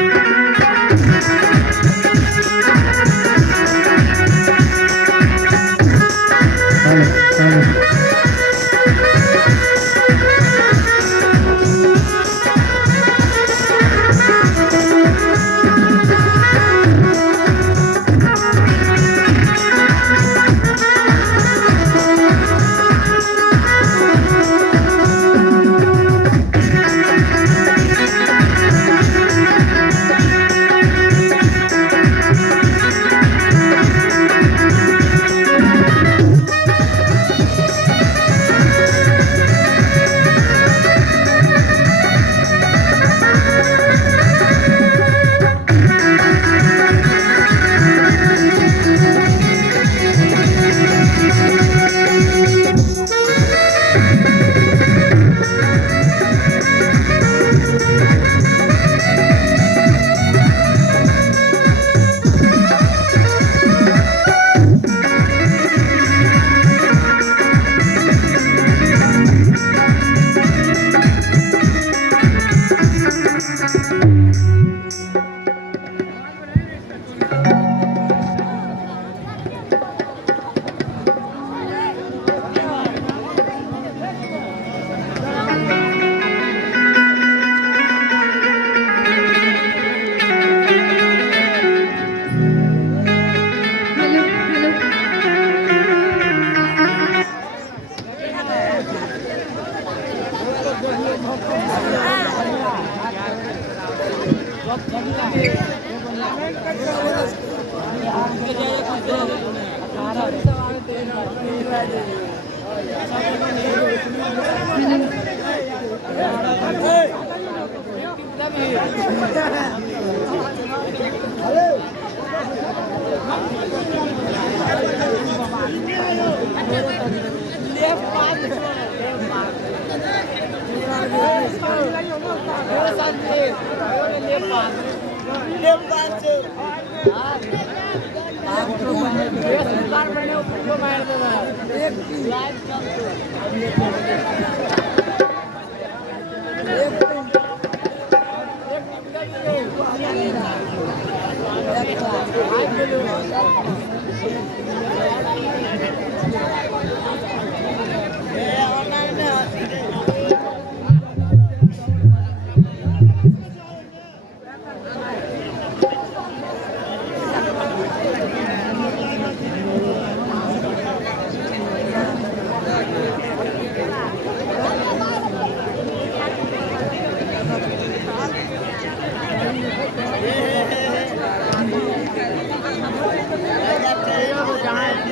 जहाँ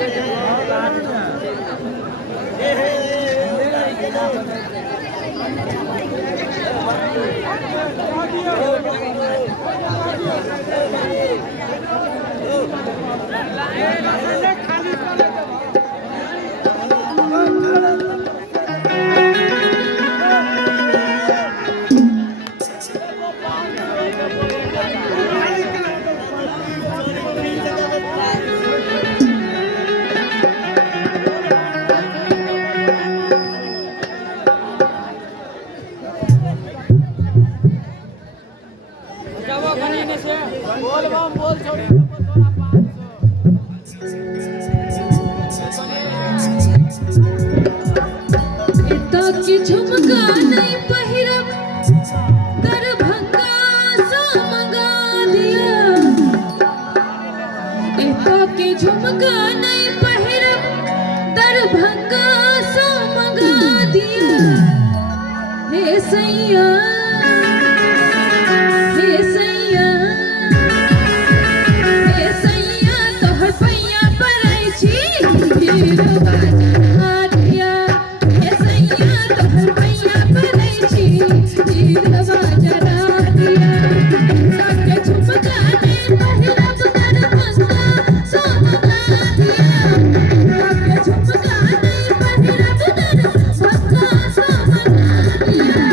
ताकि झुमका नहीं पहिरब दरभंगा से मंगा दिया ताकि झुमका नहीं पहिरब दरभंगा से मंगा दिया हे सैया हे सैया हे सैया तोहर पैया पड़ै छी भीड़ बाजा दिया हे सैया तोहर पैया पड़ै छी भीड़ बाजा दिया ताके झुमका नहीं पहिरब दरभंगा से मंगा दिया ताके झुमका नहीं पहिरब दरभंगा से मंगा दिया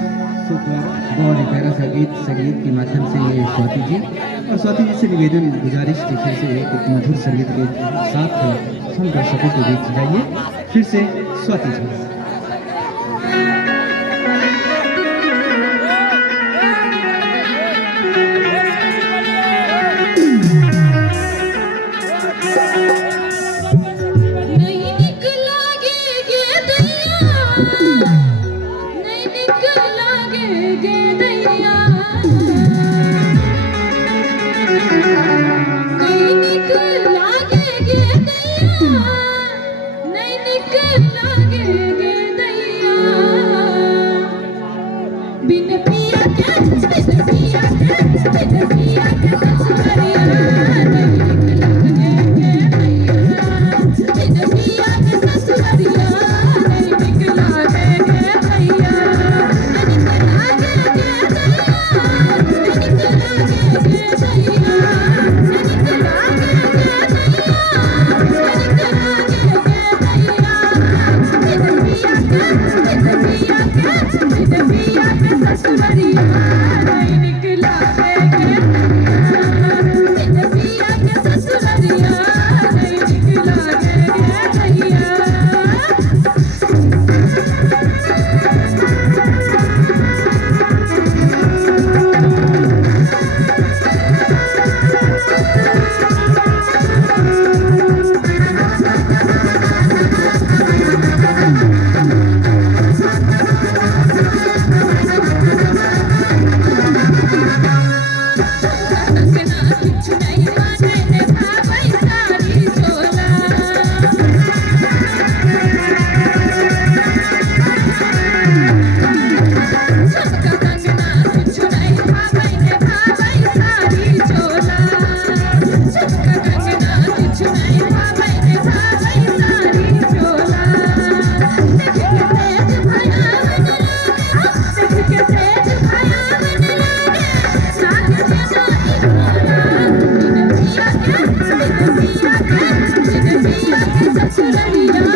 बहुत ही प्यारा संगीत के माध्यम से ये स्वाति जी और स्वाति जी से निवेदन गुजारिश की फिर से एक मधुर संगीत के साथ हम दर्शकों के बीच जाइए फिर से स्वाति जी। जा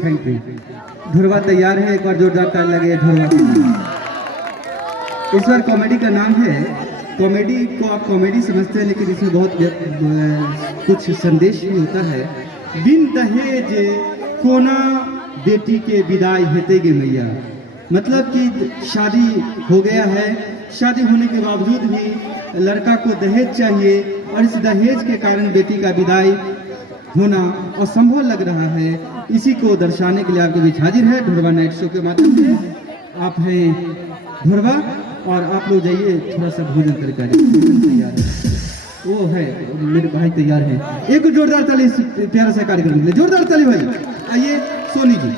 थैंक यू। ध्रुवा तैयार है, एक बार जोरदार ताली लगे ध्रुवा। इस बार कॉमेडी का नाम है, कॉमेडी को आप कॉमेडी समझते हैं लेकिन इसमें बहुत कुछ संदेश भी होता है। बिन दहेज कोना बेटी के विदाई हेते गे मैया, मतलब कि शादी हो गया है, शादी होने के बावजूद भी लड़का को दहेज चाहिए और इस दहेज के कारण बेटी का विदाई होना असंभव लग रहा है। इसी को दर्शाने के लिए आपके बीच हाजिर है ध्रुवा नाइट शो के माध्यम से। आप हैं ध्रुवा और आप लोग जाइए थोड़ा सा भोजन करके आइए। भोजन तैयार है, वो है मेरे भाई तैयार हैं। एक जोरदार ताली इस प्यारा सा कार्यक्रम के लिए, जोरदार ताली भाई। आइए सोनी जी।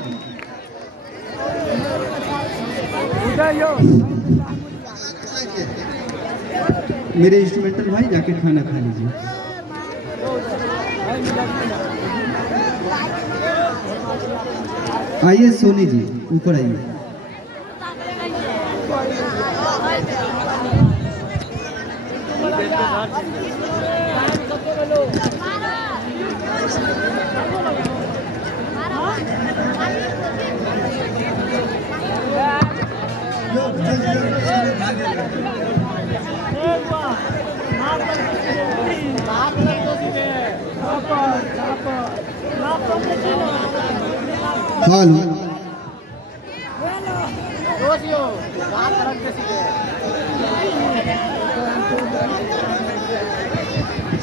मेरे इंस्ट्रूमेंटल भाई जाके खाना खा लीजिए। आइए सोनी जी ऊपर आइए। हेलो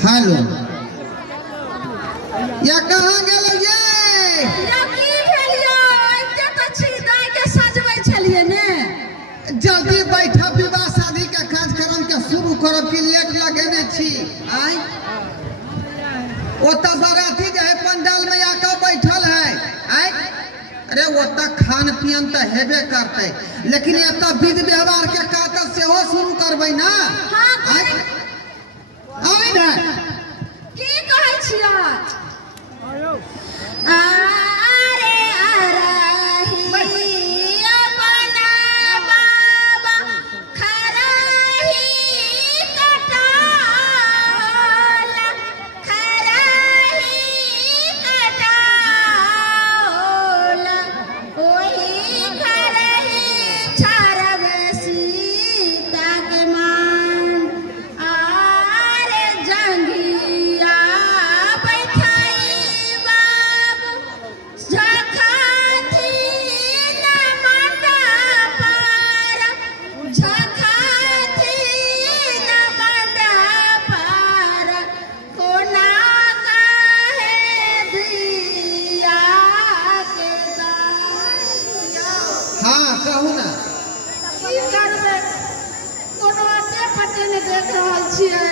हेलो, या कहाँ गेल ये? या की भेलियो? एते त छी दाय के सजबै छलिए ने। जल्दी बैठब, विवाह शादी के कार्यक्रम के शुरू करब की लेट लगेने छी। आइ ओतऽ बाराती जे है पंडाल में आकर बैठल है। आइ अरे ओतऽ खान पियन तो हेबे करते, लेकिन एतऽ विधि व्यवहार के काज सेहो शुरू करबै ना। हाँ, आइ आइ ने की कहै छियै? अरे अरही अपना बाबा खरही कटाला, खरही कटाला, ओही खरही छरबे सीता के मान। आरे जंगिया बैठाई बाबू झखाथी न मंडप पर, झखाथी न मंडप पर, कोना काहे दिया के दारिया। हाँ कहू ना। की करबै? कोनो अते पते ने देख रहल छियै,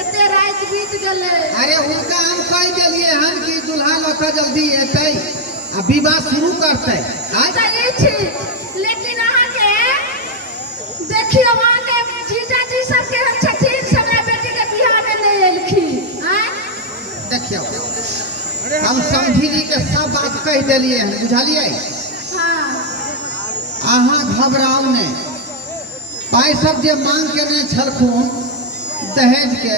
एते राति बीत गेलै। अरे उनका हम कह दिलिए हन कि दुल्हा लौटा जल्दी एतै आ विवाह शुरू करतै। आइ सही छी, लेकिन अहाँके देखियौ अहाँके जीजाजी सबके छथिन, हमरा बेटी के बियाह में नहीं एलखिन। आँय? देखियो हम समझिली के सब बात कह दिलिए हन, बुझलिए? हाँ, अहाँ घबराउ नहीं। पाइ सब जे मांग केने छलखुन दहेज के,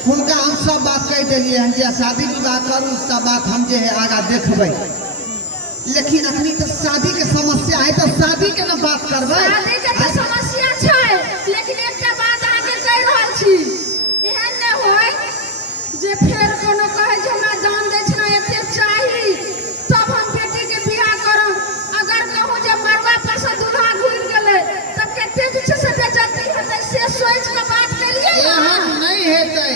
हुनका हम सब बात कह दिलिए हन जे शादी विवाह करू सब बात हम जे है आगा देखबै। लेकिन अखनी तो शादी के समस्या है, तो शादी के ना बात करबै। शादी के तो समस्या छै, लेकिन एकटा बात अहाँके कहि रहल छी, एहन नहि होय जे फेर कोनो कहै जे हमरा दान दक्षिणा एते चाही, तब हम बेटी के बियाह करब। अगर कहूँ जे मरवा पर से दूल्हा घुर गेलै तब कते जे छै से बेइज्जती हेतै से सोच के बात करिए ना। एहन नहीं हेतै।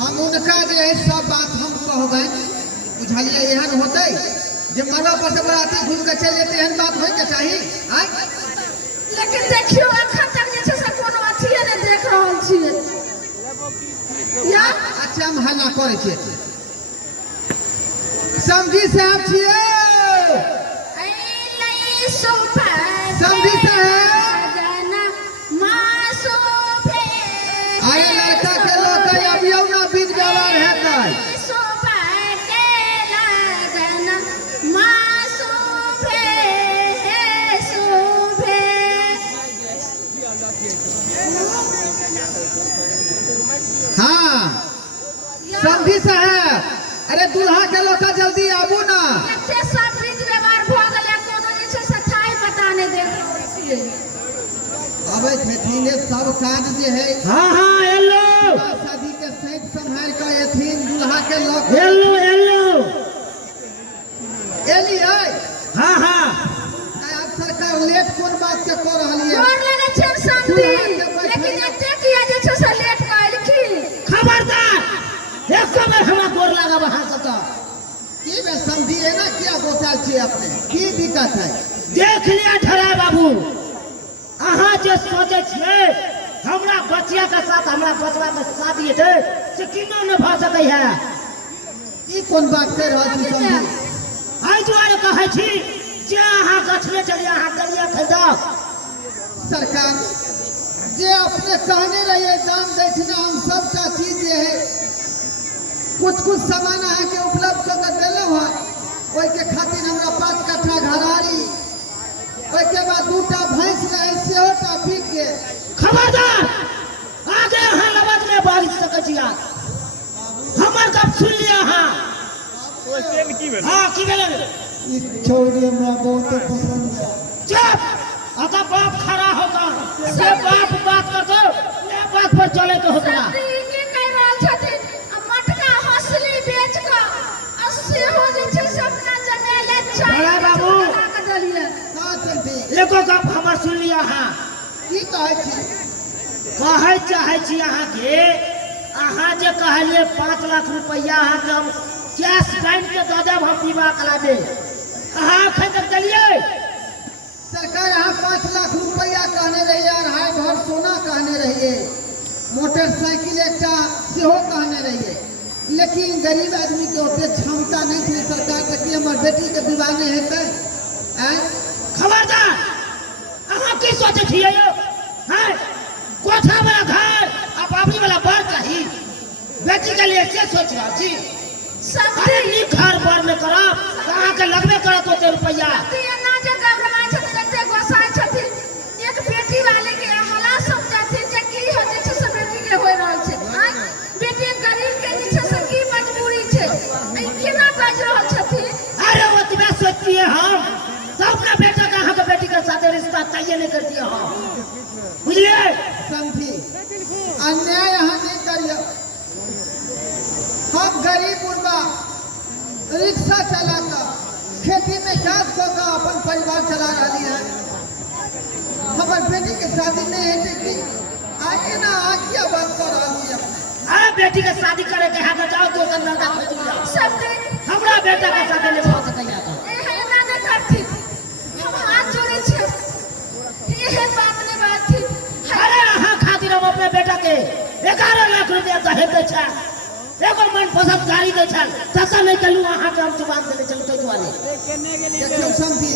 हम उनका जे है सब बात हम कहबै, बुझलिए? एहन होतै जे मरवा पर से बराती घूम के चल जेतै, एहन बात होय के चाही? आय लेकिन देखियो अखन तक जे छै से कोनो अथिए नहि देख रहल छियै। या अच्छा हम हल्ला करै छियै। समझी साहब छियै? ऐलै सोफा समझी साहब? गाना मासोफे अरे लड़का के लोग अबियौ ना बीच व्यवहार हेतै। सोफा के गाना मासोफे सोफे। हाँ समझी साहब? अरे दूल्हा के लोग जल्दी आबू ना। एते सब बीच व्यवहार भ गेलै, कोनो जे छै से थाई पता नहि देख रहल छियै। अबे छथिन सब काज जे है हाँ हाँ हेलो शादी के सैत संभाल के एथिन दूल्हा के लोग। हेलो हेलो एलियै? हाँ हाँ अब सरकार लेट कोन बात के कह रहलियै? जोर लेने छै शांति, लेकिन एते किया जे छै से लेट कइलखिन। खबरदार एक बेर हमरा गोर लागब अहाँ सबके। की बे समझी है ना क्या गोसाल छी अपने? की दिक्कत है? देख लिया ठहरा बाबू, अहाँ जे सोचे छियै हमरा बचिया के साथ हमरा बचवा के शादी हेतै से किनो न भ सकै है। ई कोन बात कह रहल छी समझी? एहि दुआरे कहै छी जे अहाँ गछले चलिए, अहाँ गलिया खरीदब। सरकार जे अपने कहने रहिए दान दक्षिणा हम सबका चीज जे है कुछ सामान अहाँ के उपलब्ध कर के देलहुँ है। ओहि के खातिर हमरा 5 कट्ठा घरारी, ओहि के बाद 2टा भैंस रहे सेहो टा बिक गेल। खबरदार आगे अहाँ लबत में बारिश सकै छी। हमर गप सुन लिया अहाँ। हाँ की भेलै? ई छौरी हमरा बहुत पसंद है। चुप! अतः बाप खड़ा होकर से बाप बात करतो ये बात पर चले तो होगा। शांति की कह रहल छथिन? आ मटका हंसली बेच के आ सेहो जे छै से अपना जनेले बड़ा बाबू। बना के देलियै। ना चलती एगो गप हमर सुन लिया अहाँ। की कहै छी? कहै चाहै छी अहाँ के, अहाँ जे कहलिए 5 लाख रुपया अहाँ के हम कैश बैंक के दऽ देब, हम विवाह करा देब, अहाँ अखन तक देलियै? सरकार अहाँ 5 लाख रुपया कहने रहिए, 2.5 भर सोना कहने रहिए, मोटरसाइकिल एकटा सेहो कहने रहिए, लेकिन गरीब आदमी के ओते क्षमता नहीं थी सरकार के कि हमर बेटी के विवाह नहीं हेतै। आँय? खबरदार अहाँ की सोचे छियै यौ? हैं कोठा वाला घर आ बाबरी वाला बर चाही, बेटी के लिए से सोच रहल छी? अरे नीक घर बर में करब तऽ अहाँ के लगबे करत ओते रुपया। एना जे घबराइ छथिन, एते गोसाइ छथिन, एक बेटी वाले के हला समझथिन जे की होते छै से बेटी के होय रहल छै। आँय? बेटी गरीब के जे छै से की मजबूरी छै? ई केना बाज रहल छथिन? अरे ओतबे सोचतिए हम तो अपना बेटा का अहाँ के बेटी के साथ रिश्ता तय नहीं करती हम, बुझलिए? समझी अन्याय अहाँ नहीं करिए। हम गरीब गुरबा रिक्शा चला कर खेती में काज कऽ के अपन परिवार चला रही है। हमर बेटी के शादी नहीं हेतै कि? आगे ना आज्ञा बात कर रही है। अरे बेटी के शादी करे के है तो जाओ तो लड़का खोज लिया। सब दिन हमरा बेटा के साथ नहीं हो सकैया तो एहन ना करथिन। हम हाथ जोड़े छियै, एहन बात नहीं बात थी। अरे अहाँ खातिर हम अपने बेटा के 11 लाख रुपया दहेज दै छै, एगो मन पसंद गाड़ी दै छै, तसा नहीं चलू अहाँ के हम जुबान देले चलू तै दुआरे। देखियौ समझी,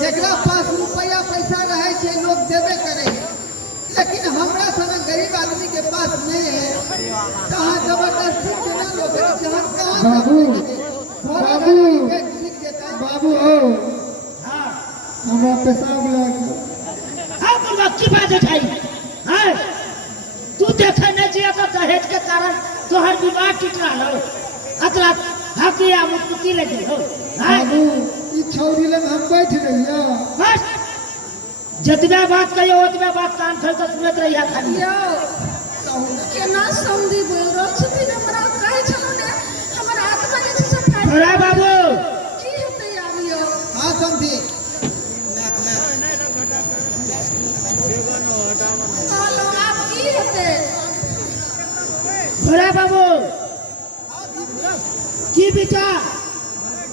जेकरा पास रुपया पैसा रहे छै लोग देबे करे है, लेकिन हमरा सन गरीब आदमी के पास नहीं है। कहाँ जबरदस्ती केना लोग जहाँ कहाँ बाबू, बाबू, सीख देता है। बाबू ओ हां हमरा पेशाब लग हां बुआ की बात है हैं? तू देखे नहीं जिया तो दहेज के कारण तोहर विवाह टूट रहलो, अतला हकिया मुक्ति लगी हो। बाबू ई छौरी लग हम बैठ रहिया। बस जतबे बात कहियो ओतबे बात कान खोल के सुनत रहिया खाली। यो केना समझी बोल रहल छथिन? हमरा कहै छलौ ने हमर आत्मा जे छै से फाटि बड़ा बाबू की जीजा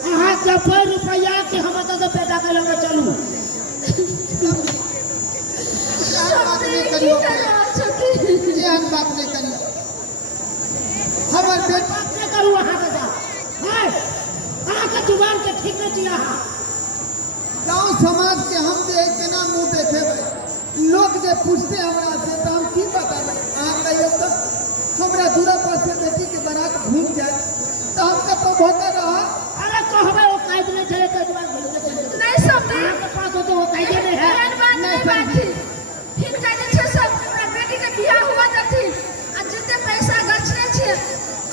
अहाँ के 5 रुपया के हम तो बेटा के लगे चलू बात नहीं करियो एहन बात नहीं करियो हमर बेटा बात नहीं करू अहाँ के जा है अहाँ के जुबान के ठीक नहीं दिया अहाँ गांव समाज के हम जे केना मुंह देखेबै लोग जे पूछते हमरा से तो हम की बताबै अहाँ कहियो तो हमरा दूरा पर से बेटी के बारात घूम जाए तो हम कतो भोटे रह अरे कहबे ओ कायद नहीं चले तो जुबान भूल के नहीं समझी के पास हो तो वो कायद नहीं है एहन बात नहीं बात थी फिर कहै छै सब हमरा बेटी के बियाह हुआ जथि आ जते पैसा गछने छियै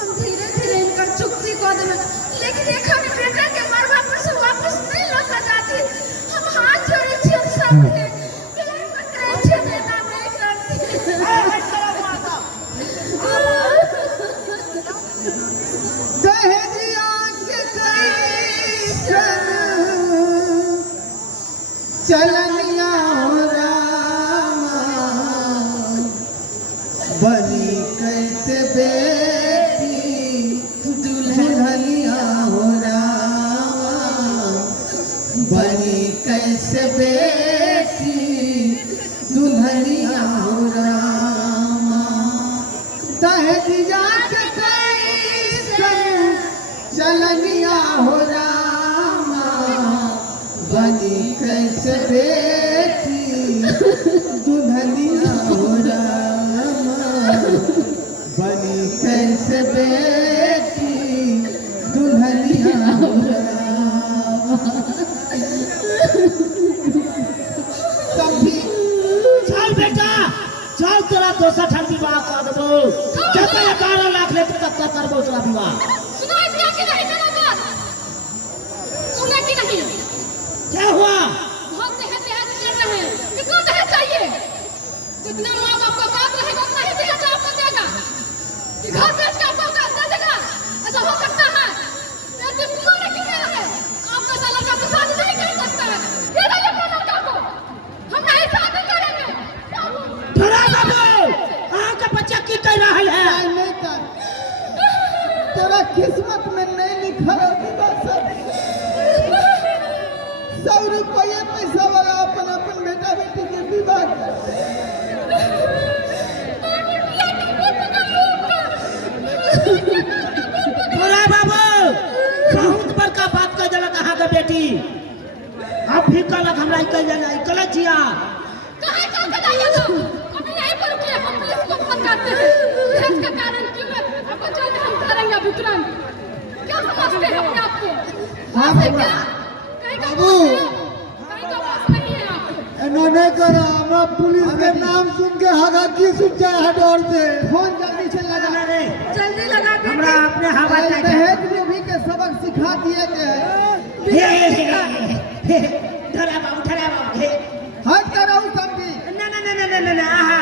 हम धीरे धीरे इनकर चुक्ति क देबै लेकिन एखन बेटा के मरबा पर से वापस नहीं लौटा जाती हम हाथ जोड़े छियै सबके प्यार करे छियै बेटा नहीं करती दहेजिया के कैसन चलनिया हो रामा बनी कैसे बेटी दुल्हनिया हो रामा बनी कैसे बेटी दुल्हनिया हो रामा दहेजिया के कैसन चलनिया हो रामा बनी कैसे बेटी दुल्हनिया हो रामा बनी कैसे बेटी दुल्हनिया हो रामा समझी चल बेटा चल तोरा दोसर ठाम विवाह कर देबो जब 11 लाख लेते तब तक करबो तोरा विवाह सुनाई दिया कि नहीं मेरा बात सुना कि नहीं क्या हुआ बहुत दहेज दे रहे हैं कितना दहेज चाहिए जितना माँ बाप का बात रहेगा उतना ही दहेज आपको देगा कि घर बेच के आपको दे देगा ऐसा हो सकता है ऐसे तुम्हारे कितना है आपका सा लड़का तो शादी नहीं कर सकता है ये नहीं अपने लड़का को हम नहीं शादी करेंगे थोड़ा बाबू अहाँ के बच्चा की कह रहा है नहीं कर तेरा किस्मत में नहीं लिखा होगा सब 100 रुपये पैसा वाला अपन अपन बेटा बेटी के विवाह कर थोड़ा बाबू बहुत बड़का बात कह देलक अहाँ के बेटी अब भी कहलक हमरा ई कह देना ई गलत छिया कहाँ का बताइए तो हम यहीं पर रुके हम पुलिस को फोन करते हैं दहेज का कारण क्यों है आपको जल्द हम करेंगे अभी तुरंत क्या समझते हैं अपने आप को हाँ ऐसे बाबा। क्या कहीं का बाबू। कहीं का बात नहीं है आपको इन्होंने करा हमरा पुलिस के नाम सुन के हगा की सुन जाए हडोर से फोन जल्दी से लगा रे जल्दी लगा के हमरा अपने हवा दहेज मूवी के सबक सिखा दिए के है धरा बाबू हट कराऊ समझी ना आहा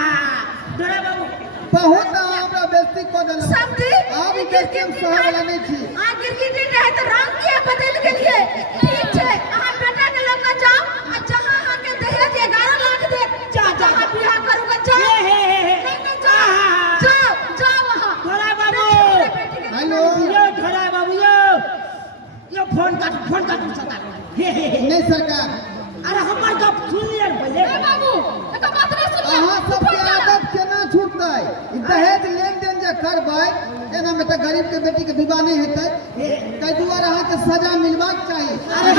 धरा बाबू बहुत हमरा बेइज्जती कर देलक समझी अब ई केस के हम सहे वाला नहीं छी आखिर की दिन है तो रंग किया बदल गेलिए ठीक है अहाँ बेटा के लग जाओ आ जहां अहाँ के दहेज 11 लाख दे जा जहां बियाह करूंगा जाओ नहीं जाओ जाओ जाओ वहां धरा बाबू हेलो यो धरा बाबू यो फोन काट सता नहीं सरकार अरे हमर गप सुन लिया पहले ए बाबू एक बात नहीं सुन अहाँ सबके आदत केना छूटतै ई दहेज लेन देन जे करबै एना में त गरीब के बेटी के विवाह नहीं हेतै तै दुआरे अहाँ के सजा मिलबाक चाही अरे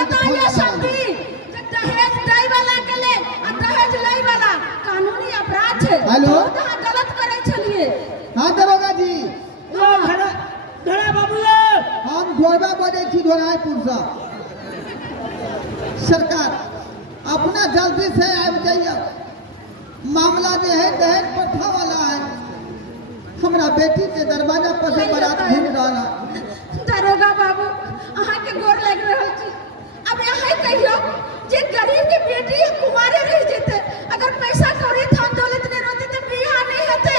बताइए शक्ति जे दहेज दै वाला के ले आ दहेज लै वाला कानूनी अपराध छै हेलो? बहुत अहाँ गलत करै छलिए हाँ दरोगा जी यो धरा बाबू यो हम घोड़बा बजै छी धोराईपुर से सरकार अपना जल्दी से आबि जाइए मामला जो है दहेज प्रथा वाला है हमरा बेटी के दरवाजा पर से बारात घूम रहा दरोगा बाबू अहाँ के गोर लग रहल छी अब यहाँ कहियो जे गरीब के बेटी कुमारे रह जेते अगर पैसा कौड़ी धन दौलत नहीं रहते तो बियाह नहीं होते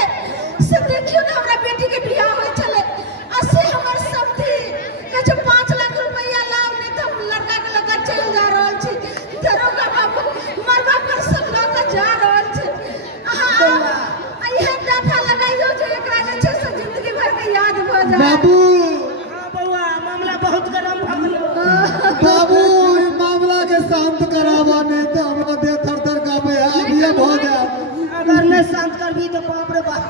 से देखियो ना हमरा बेटी के बियाह होय छले असे हमर समधी कछ 5 लाख रुपया लाभ नहीं तो हम लड़का के लगा चल जा रहल छी दरोगा बाबू मरवा पर सब लगा जा रहल छी अहाँ यह दफा लगाइयो जे एकरा जे छै से जिंदगी भर के याद भ जाए बाबू हां बउआ करबी तो बाप रे बाप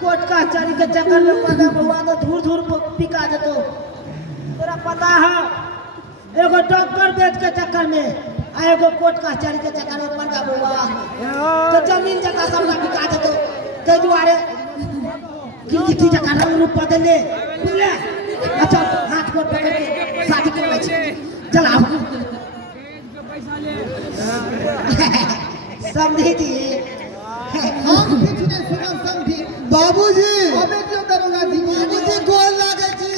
कोर्ट कचहरी के चक्कर में पता हुआ तो धूर धूर पिका देतो। तोरा पता है एगो डॉक्टर बेच के चक्कर में आ एगो कोर्ट कचहरी के चक्कर में पता हुआ तो जमीन जगह सब ना बिका देतो। ते दुआरे की जगह रंग रूप बदल दे बुझले। अच्छा हाथ को पकड़ के शादी करबै छी चल आओ समझी जी। हम किछ नहीं सुनम समझी बाबूजी अबे क्यों करूंगा जी बाबूजी गोल लागे जी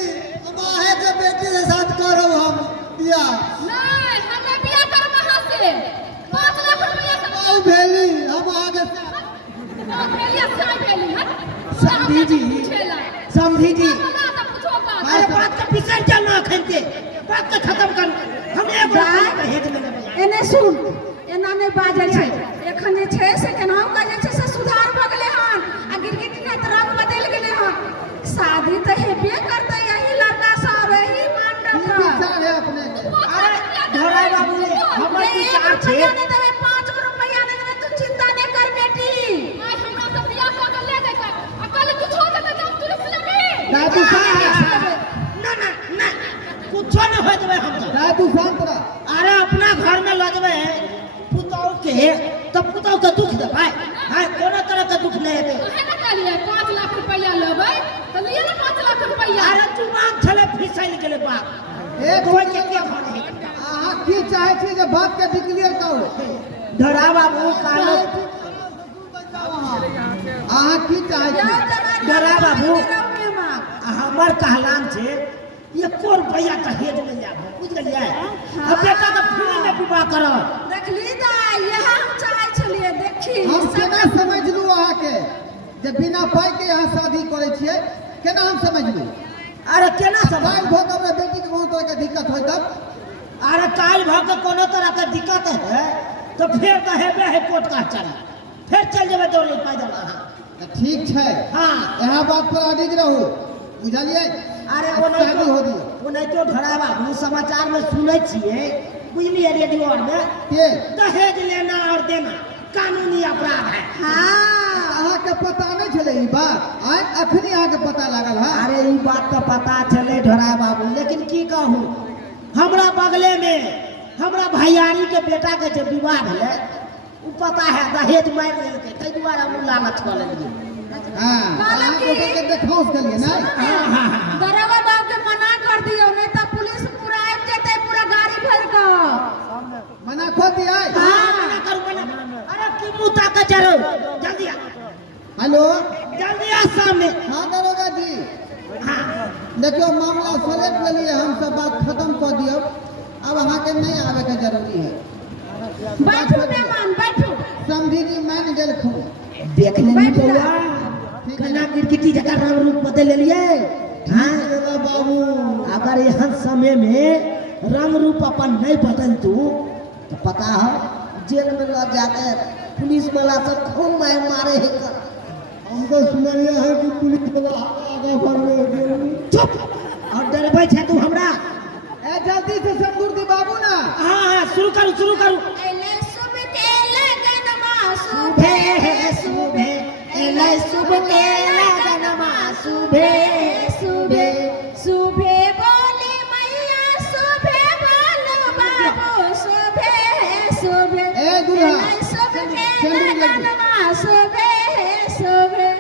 हम आहे के बेटी के साथ करब हम बियाह नहीं हमें बियाह कर कहां से 5 लाख रुपया से औ भेली हम आगे भेलिया साई भेली है समझी जी समझी जी। ना तो पूछो बात अरे बात का पिसर चलना खनते बात का खत्म कर हम एगो भेज ले एने सुन एना नहीं बाजल छै एखन जे छै से केनाहु का जे छै से सुधार भ गेलै हन आ गिरगिट ने त रंग बदल गेलै हन। शादी त हेबे करतै यही लड़का सब यही मंडप पर। विचार है अपने के अरे धोरा बाबू हमर विचार छे नहीं देबे 5 रुपया नहीं देबे तू चिंता नहीं कर बेटी। आज हमरा तो बियाह कर ले देख अकल कुछ हो त हम पुलिस लेबे दादू शांत ना ना ना कुछ नहीं हो जबे हम तो। दादू शांत रह अरे अपना घर में लजबे पुतौ के तब पुतौ के दुख दे भाई हां कोनो तरह के दुख नहीं दे। है ना कहलिए 5 लाख रुपया लेबै तो लिए ना 5 लाख रुपया। अरे तू मांग छले फिसल गेले बाप एक कोई के घर है आहा की चाहे छी जे बात के डिक्लेयर करू धोरा बाबू कालो आहा की चाहे छी धोरा बाबू हमर कहलान छे ये कोर भैया का हेज में जाबो बुझ गेलिए। अब बेटा का फ्री में विवाह करो देखली दा यह हम चाहै छलिए देखी हम केना समझलू आहा के जे बिना पाई के यहाँ शादी करे छिए केना हम समझलू। अरे केना सब काल भोग हमरा बेटी के कोनो तरह के दिक्कत होय तब अरे काल भग के कोनो तरह के दिक्कत है तो फिर तो हेबे है कोर्ट का चल फिर चल जेबे दौड़ पैदल अहाँ। त ठीक छै हां यहाँ बात पर अडिग रहू बुझलिए। अरे शादी हो दियो वो नहीं तो धरा बाबू समाचार में सुनै छिए बुझलिए रेडियो और में के दहेज लेना और देना कानूनी अपराध है। अहाँ के पता नहीं चले ई बात आइ अखनी अहाँ के पता लागल है। अरे ई बात तो पता चले ढोरा बाबू लेकिन की कहूँ हमरा बगले में हमरा भैयारी के बेटा के जब विवाह भेले उ पता है दहेज मार लेलकै तै दुआरे हम लालच कर लेलिए। हां अहाँ को के देखाउस कलिए ना दरोगा बाबू के मना कर दियो नहीं तो पुलिस पूरा आबि जेतै पूरा गाड़ी भर के। मना खो दिया हां मना करू मना। अरे की मुता के चलो जल्दी आ हेलो जल्दी आ सामने। हाँ दरोगा जी हां देखियो मामला सलेट लेलिए हम सब बात खत्म कर दियो अब अहाँ के नहीं आवे के जरूरी है। बैठू मेहमान बैठू। समझी जी मान गेल खूब देख लेनी बैठ जा। बउआ कना गिरगिटी जका रंग रूप बदल लेलिए। हां हाँ बाबू अगर यह समय में रंग रूप अपन नहीं बदल तू तो पता है जेल में लग जाके पुलिस वाला सब खूब मारे है कर। हमको सुनाया है कि पुलिस वाला आगे बढ़ रहे हैं। चुप और डरबै छै तू हमरा। ए जल्दी से संदूर दी बाबू ना। हां हां शुरू करू एले शुभ के लगन मा शुभे है शुभे एले शुभ के लगन मा शुभे शुभे शुभे बोले मैया शुभे बोलो बाबू शुभे शुभे ए दूल्हा, एले शुभ के चंदन लगन लगी। मा शुभे शुभे।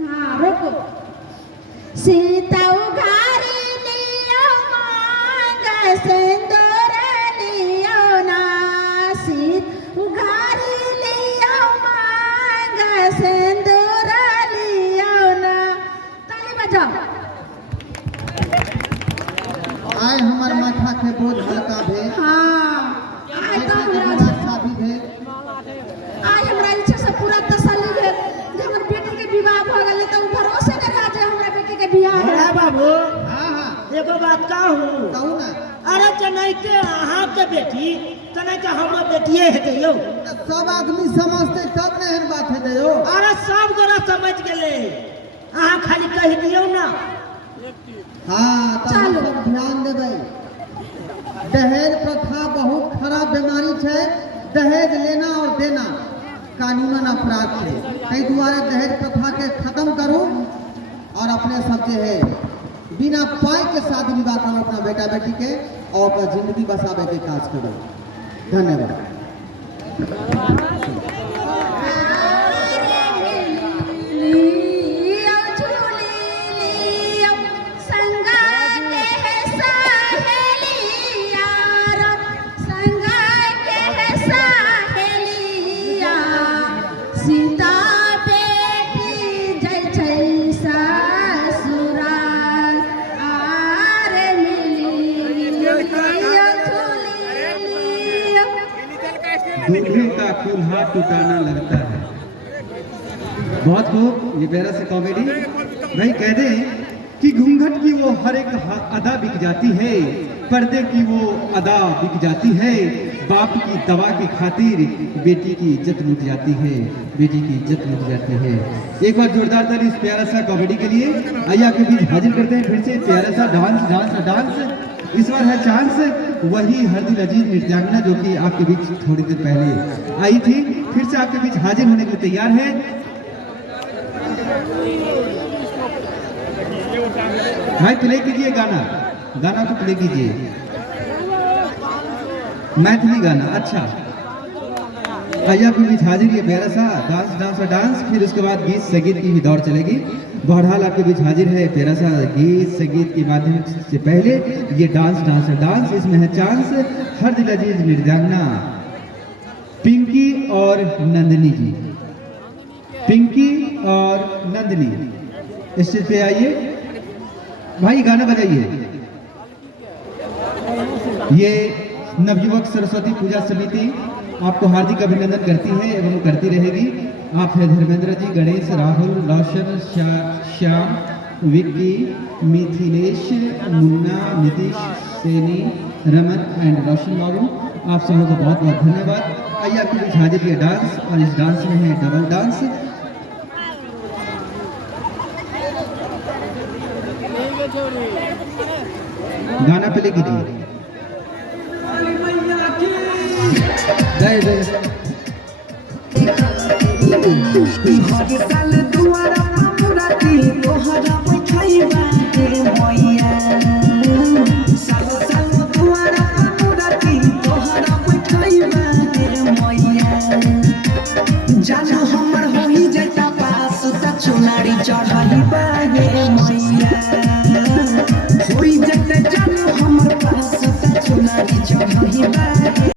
हाँ रुको। सीता उघारी लियो मांग सिंदूर लियो ना सीत उघारी लियो मांग सिंदूर लियो ना। ताली बजाओ। आए हमार माथा के बोझ हल्का भेल हाँ आइ तो हमरा हमार शादी भेल आइ हमरा इच्छा से पूरा तसल्ली भेल जे हमर बेटी के विवाह भ गेलै त उ भरोसे न रहा जे हमरा बेटी के विवाह अरे है। बाबू हाँ हाँ एगो बात कहूँ कहू ना अरे जनाइते अहाँ के बेटी तनाइते हमर बेटिए हेतै यौ। त सब आदमी समझते तब ने एहन बात हेतै यो। अरे सब गोरा समझ गेले अहाँ खाली कह दियौ ना। हाँ तो हम चलो। सब ध्यान देबै। दहेज प्रथा बहुत खराब बीमारी छै। दहेज लेना और देना कानूनन अपराध छै। कई दुआरे दहेज प्रथा के खत्म करूं और अपने सब जे है बिना पाई के शादी विवाह करूं अपना बेटा बेटी के और अपना जिंदगी बसावे के काज करूं। धन्यवाद। दूल्हे का कुल्हा टुटाना लगता है। बहुत खूब, ये प्यारा सा कॉमेडी। भाई कह दे कि घूंघट की वो हर एक अदा बिक जाती है, पर्दे की वो अदा बिक जाती है, बाप की दवा की खातिर बेटी की इज्जत लुट जाती है, बेटी की इज्जत लुट जाती है। एक बार जोरदार ताली इस प्यारा सा कॉमेडी के लिए। आइए आपके बीच हाजिर करते हैं फिर से प्यारा सा डांस डांस डांस। इस बार है चांस वही हरदिल अजीज नृत्यांगना जो कि आपके बीच थोड़ी देर पहले आई थी, फिर से आपके बीच हाजिर होने के लिए तैयार है। भाई प्ले कीजिए गाना, गाना को प्ले कीजिए, मैथिली गाना। अच्छा, आइए आपके बीच हाजिर ये प्यारा सा डांस डांस और डांस, फिर उसके बाद गीत संगीत की भी दौर चलेगी। बहरहाल आपके बीच हाजिर है प्यारा सा गीत संगीत के माध्यम से पहले ये डांस डांस और डांस। इसमें है चांस हरदिल अजीज नृत्यांगना पिंकी और नंदिनी जी। पिंकी और नंदिनी स्टेज पे आइए। भाई गाना बजाइए। ये नवयुवक सरस्वती पूजा समिति आपको हार्दिक अभिनंदन करती है एवं करती रहेगी। आप हैं धर्मेंद्र जी, गणेश, राहुल, रोशन, श्याम, विक्की, मिथिलेश, मुन्ना, नीतीश, सैनी, रमन एंड रोशन बाबू, आप सबों को बहुत बहुत धन्यवाद। आइए आपके बीच हाजिर ये डांस, और इस डांस में है डबल डांस। गाना प्ले कीजिए। जय जय। हर साल दुआरा मुराती तोहरा बैठाइबा रे मैया, साल साल दुआरा मुराती तोहरा बैठाइबा रे मैया, जाना